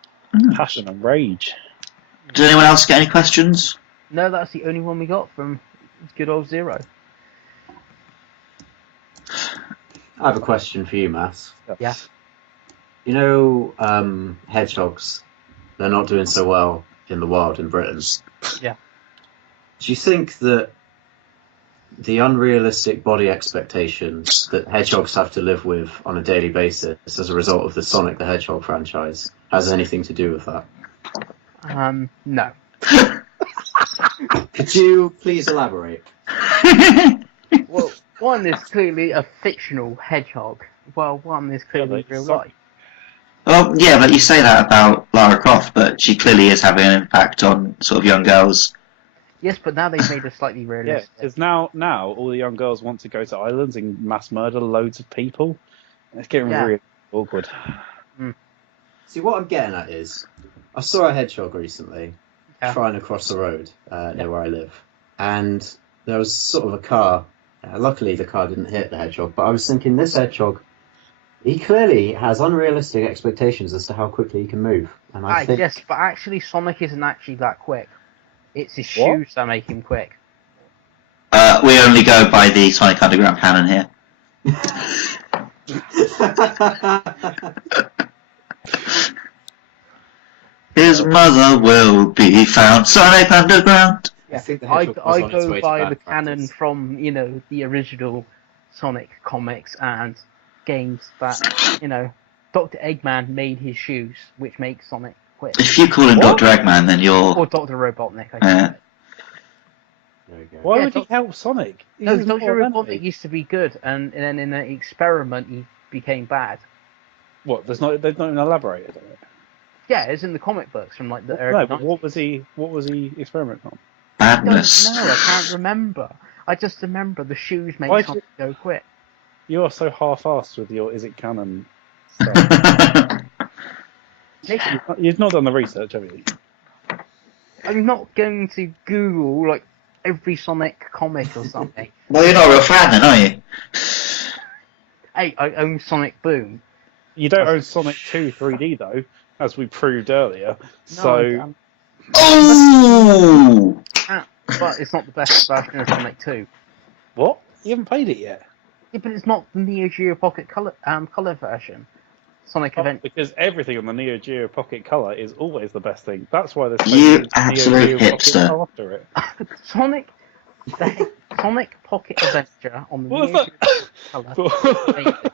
passion and rage. Does anyone else get any questions? No, that's the only one we got from good old Zero. I have a question for you, Mass. Yeah. You know, hedgehogs, they're not doing so well in the wild in Britain. Yeah. Do you think that the unrealistic body expectations that hedgehogs have to live with on a daily basis as a result of the Sonic the Hedgehog franchise has anything to do with that? No. Could you please elaborate? Well, one is clearly a fictional hedgehog, while one is clearly real life. Well, yeah, but you say that about Lara Croft, but she clearly is having an impact on sort of young girls. Yes, but now they've made her slightly realistic. Yeah, because now all the young girls want to go to islands and mass murder loads of people. It's getting really awkward. See, what I'm getting at is, I saw a hedgehog recently trying to cross the road near where I live, and there was sort of a car. Luckily, the car didn't hit the hedgehog, but I was thinking, this hedgehog, he clearly has unrealistic expectations as to how quickly he can move. And I think... Yes, but actually Sonic isn't actually that quick. It's his shoes that make him quick. We only go by the Sonic Underground canon here. His mother will be found. Sonic Underground. Yeah. I think the I Hedgehog was on its go way to by bad the canon practice. from the original Sonic comics and games that Dr. Eggman made his shoes, which makes Sonic quit. If you call him What? Dr. Eggman, then you're. Or Dr. Robotnik, I Yeah. should say. There we go. Why Yeah, would he help Sonic? No, He's Dr. more Robotnik enemy. used to be good, and then in an experiment he became bad. What? They've not even elaborated on it. Yeah, it's in the comic books from like the No, early but 90s. what was he experimenting on? I don't Madness. know, I can't remember. I just remember the shoes make Why'd Sonic go quit. You are so half-assed with your is it canon stuff. You've not done the research, have you? I'm not going to Google like every Sonic comic or something. Well, you're not a real fan then, are you? Hey, I own Sonic Boom. You don't own Sonic 2 3D though, as we proved earlier. So Oh! But it's not the best version of Sonic 2. what? You haven't played it yet? Yeah, but it's not the Neo Geo Pocket color version. Sonic Event. Because everything on the Neo Geo Pocket Color is always the best thing. That's why there's so You many Neo absolute Geo Pocket hipster. Color after it. Sonic Pocket Adventure on the What Neo was Geo Color. that?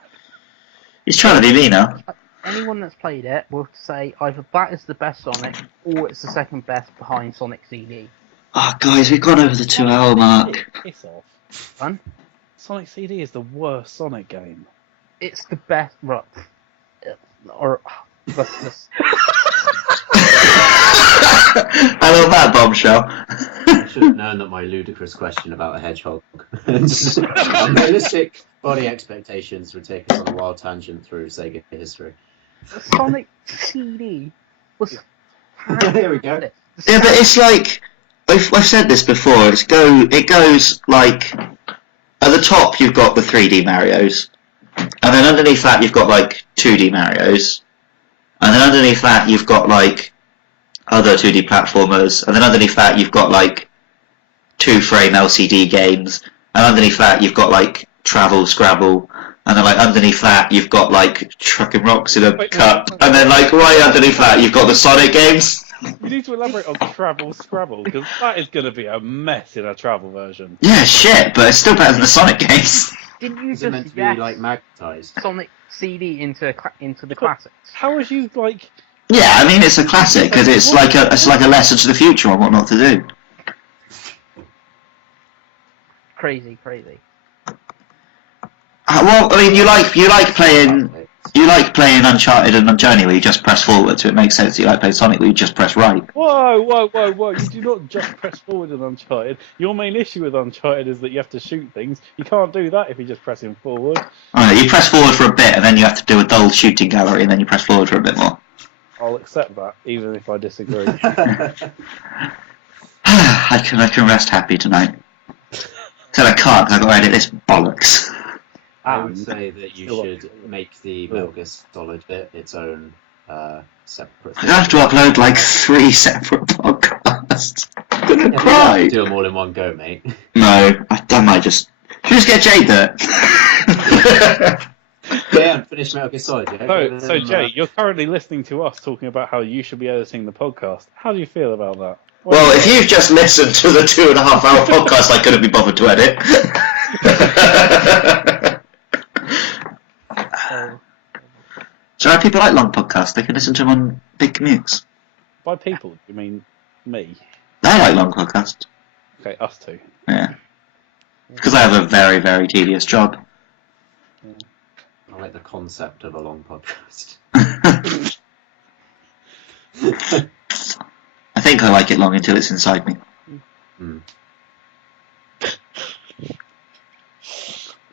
He's trying to be me now. Anyone that's played it will say either that is the best Sonic or it's the second best behind Sonic CD. Oh, guys, we've gone over the 2-hour mark. Piss off. Fun? Sonic CD is the worst Sonic game. It's the best. Right. Or. Hello, that bombshell. I should have known that my ludicrous question about a hedgehog and unrealistic body expectations would take us on a wild tangent through Sega history. Sonic CD was. Here we go. Yeah, but it's like I've said this before. It goes like at the top you've got the 3D Mario's, and then underneath that you've got like 2D Mario's, and then underneath that you've got like other 2D platformers, and then underneath that you've got like 2-frame LCD games, and underneath that you've got like Travel Scrabble, and then like underneath that you've got like Trucking Rocks in a cup, and then like right underneath that you've got the Sonic games. You need to elaborate on Travel Scrabble, because that is going to be a mess in a travel version. Yeah, shit, but it's still better than the Sonic games. Didn't you Is it meant just to be like magnetized? Sonic CD into the classics? How would you like? Yeah, I mean it's a classic because it's like a lesson to the future on what not to do. Crazy. Well, I mean you like playing Uncharted and Journey where you just press forward, so it makes sense that you like playing Sonic where you just press right. Whoa! You do not just press forward in Uncharted. Your main issue with Uncharted is that you have to shoot things. You can't do that if you just press him forward. I know, you press forward for a bit and then you have to do a dull shooting gallery and then you press forward for a bit more. I'll accept that, even if I disagree. I can rest happy tonight. Said I can't because I've got to edit this bollocks. I would say that you should make the Metal Gear Solid bit its own separate I have to upload like 3 separate podcasts. I'm gonna Yeah, cry. you do them all in one go, mate. No, I might just. Should we just get Jade there? Yeah, and finish Metal Gear Solid. Yeah? So Jay, you're currently listening to us talking about how you should be editing the podcast. How do you feel about that? Well, if you've just listened to the 2.5-hour podcast I couldn't be bothered to edit. So people like long podcasts, they can listen to them on big commutes. By people, you mean me? I like long podcasts. Okay, us two. Yeah. Because I have a very, very tedious job. I like the concept of a long podcast. I think I like it long until it's inside me.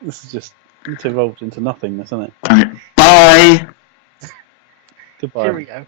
This is just it's evolved into nothingness, isn't it? Alright, bye! Goodbye. Cheerio.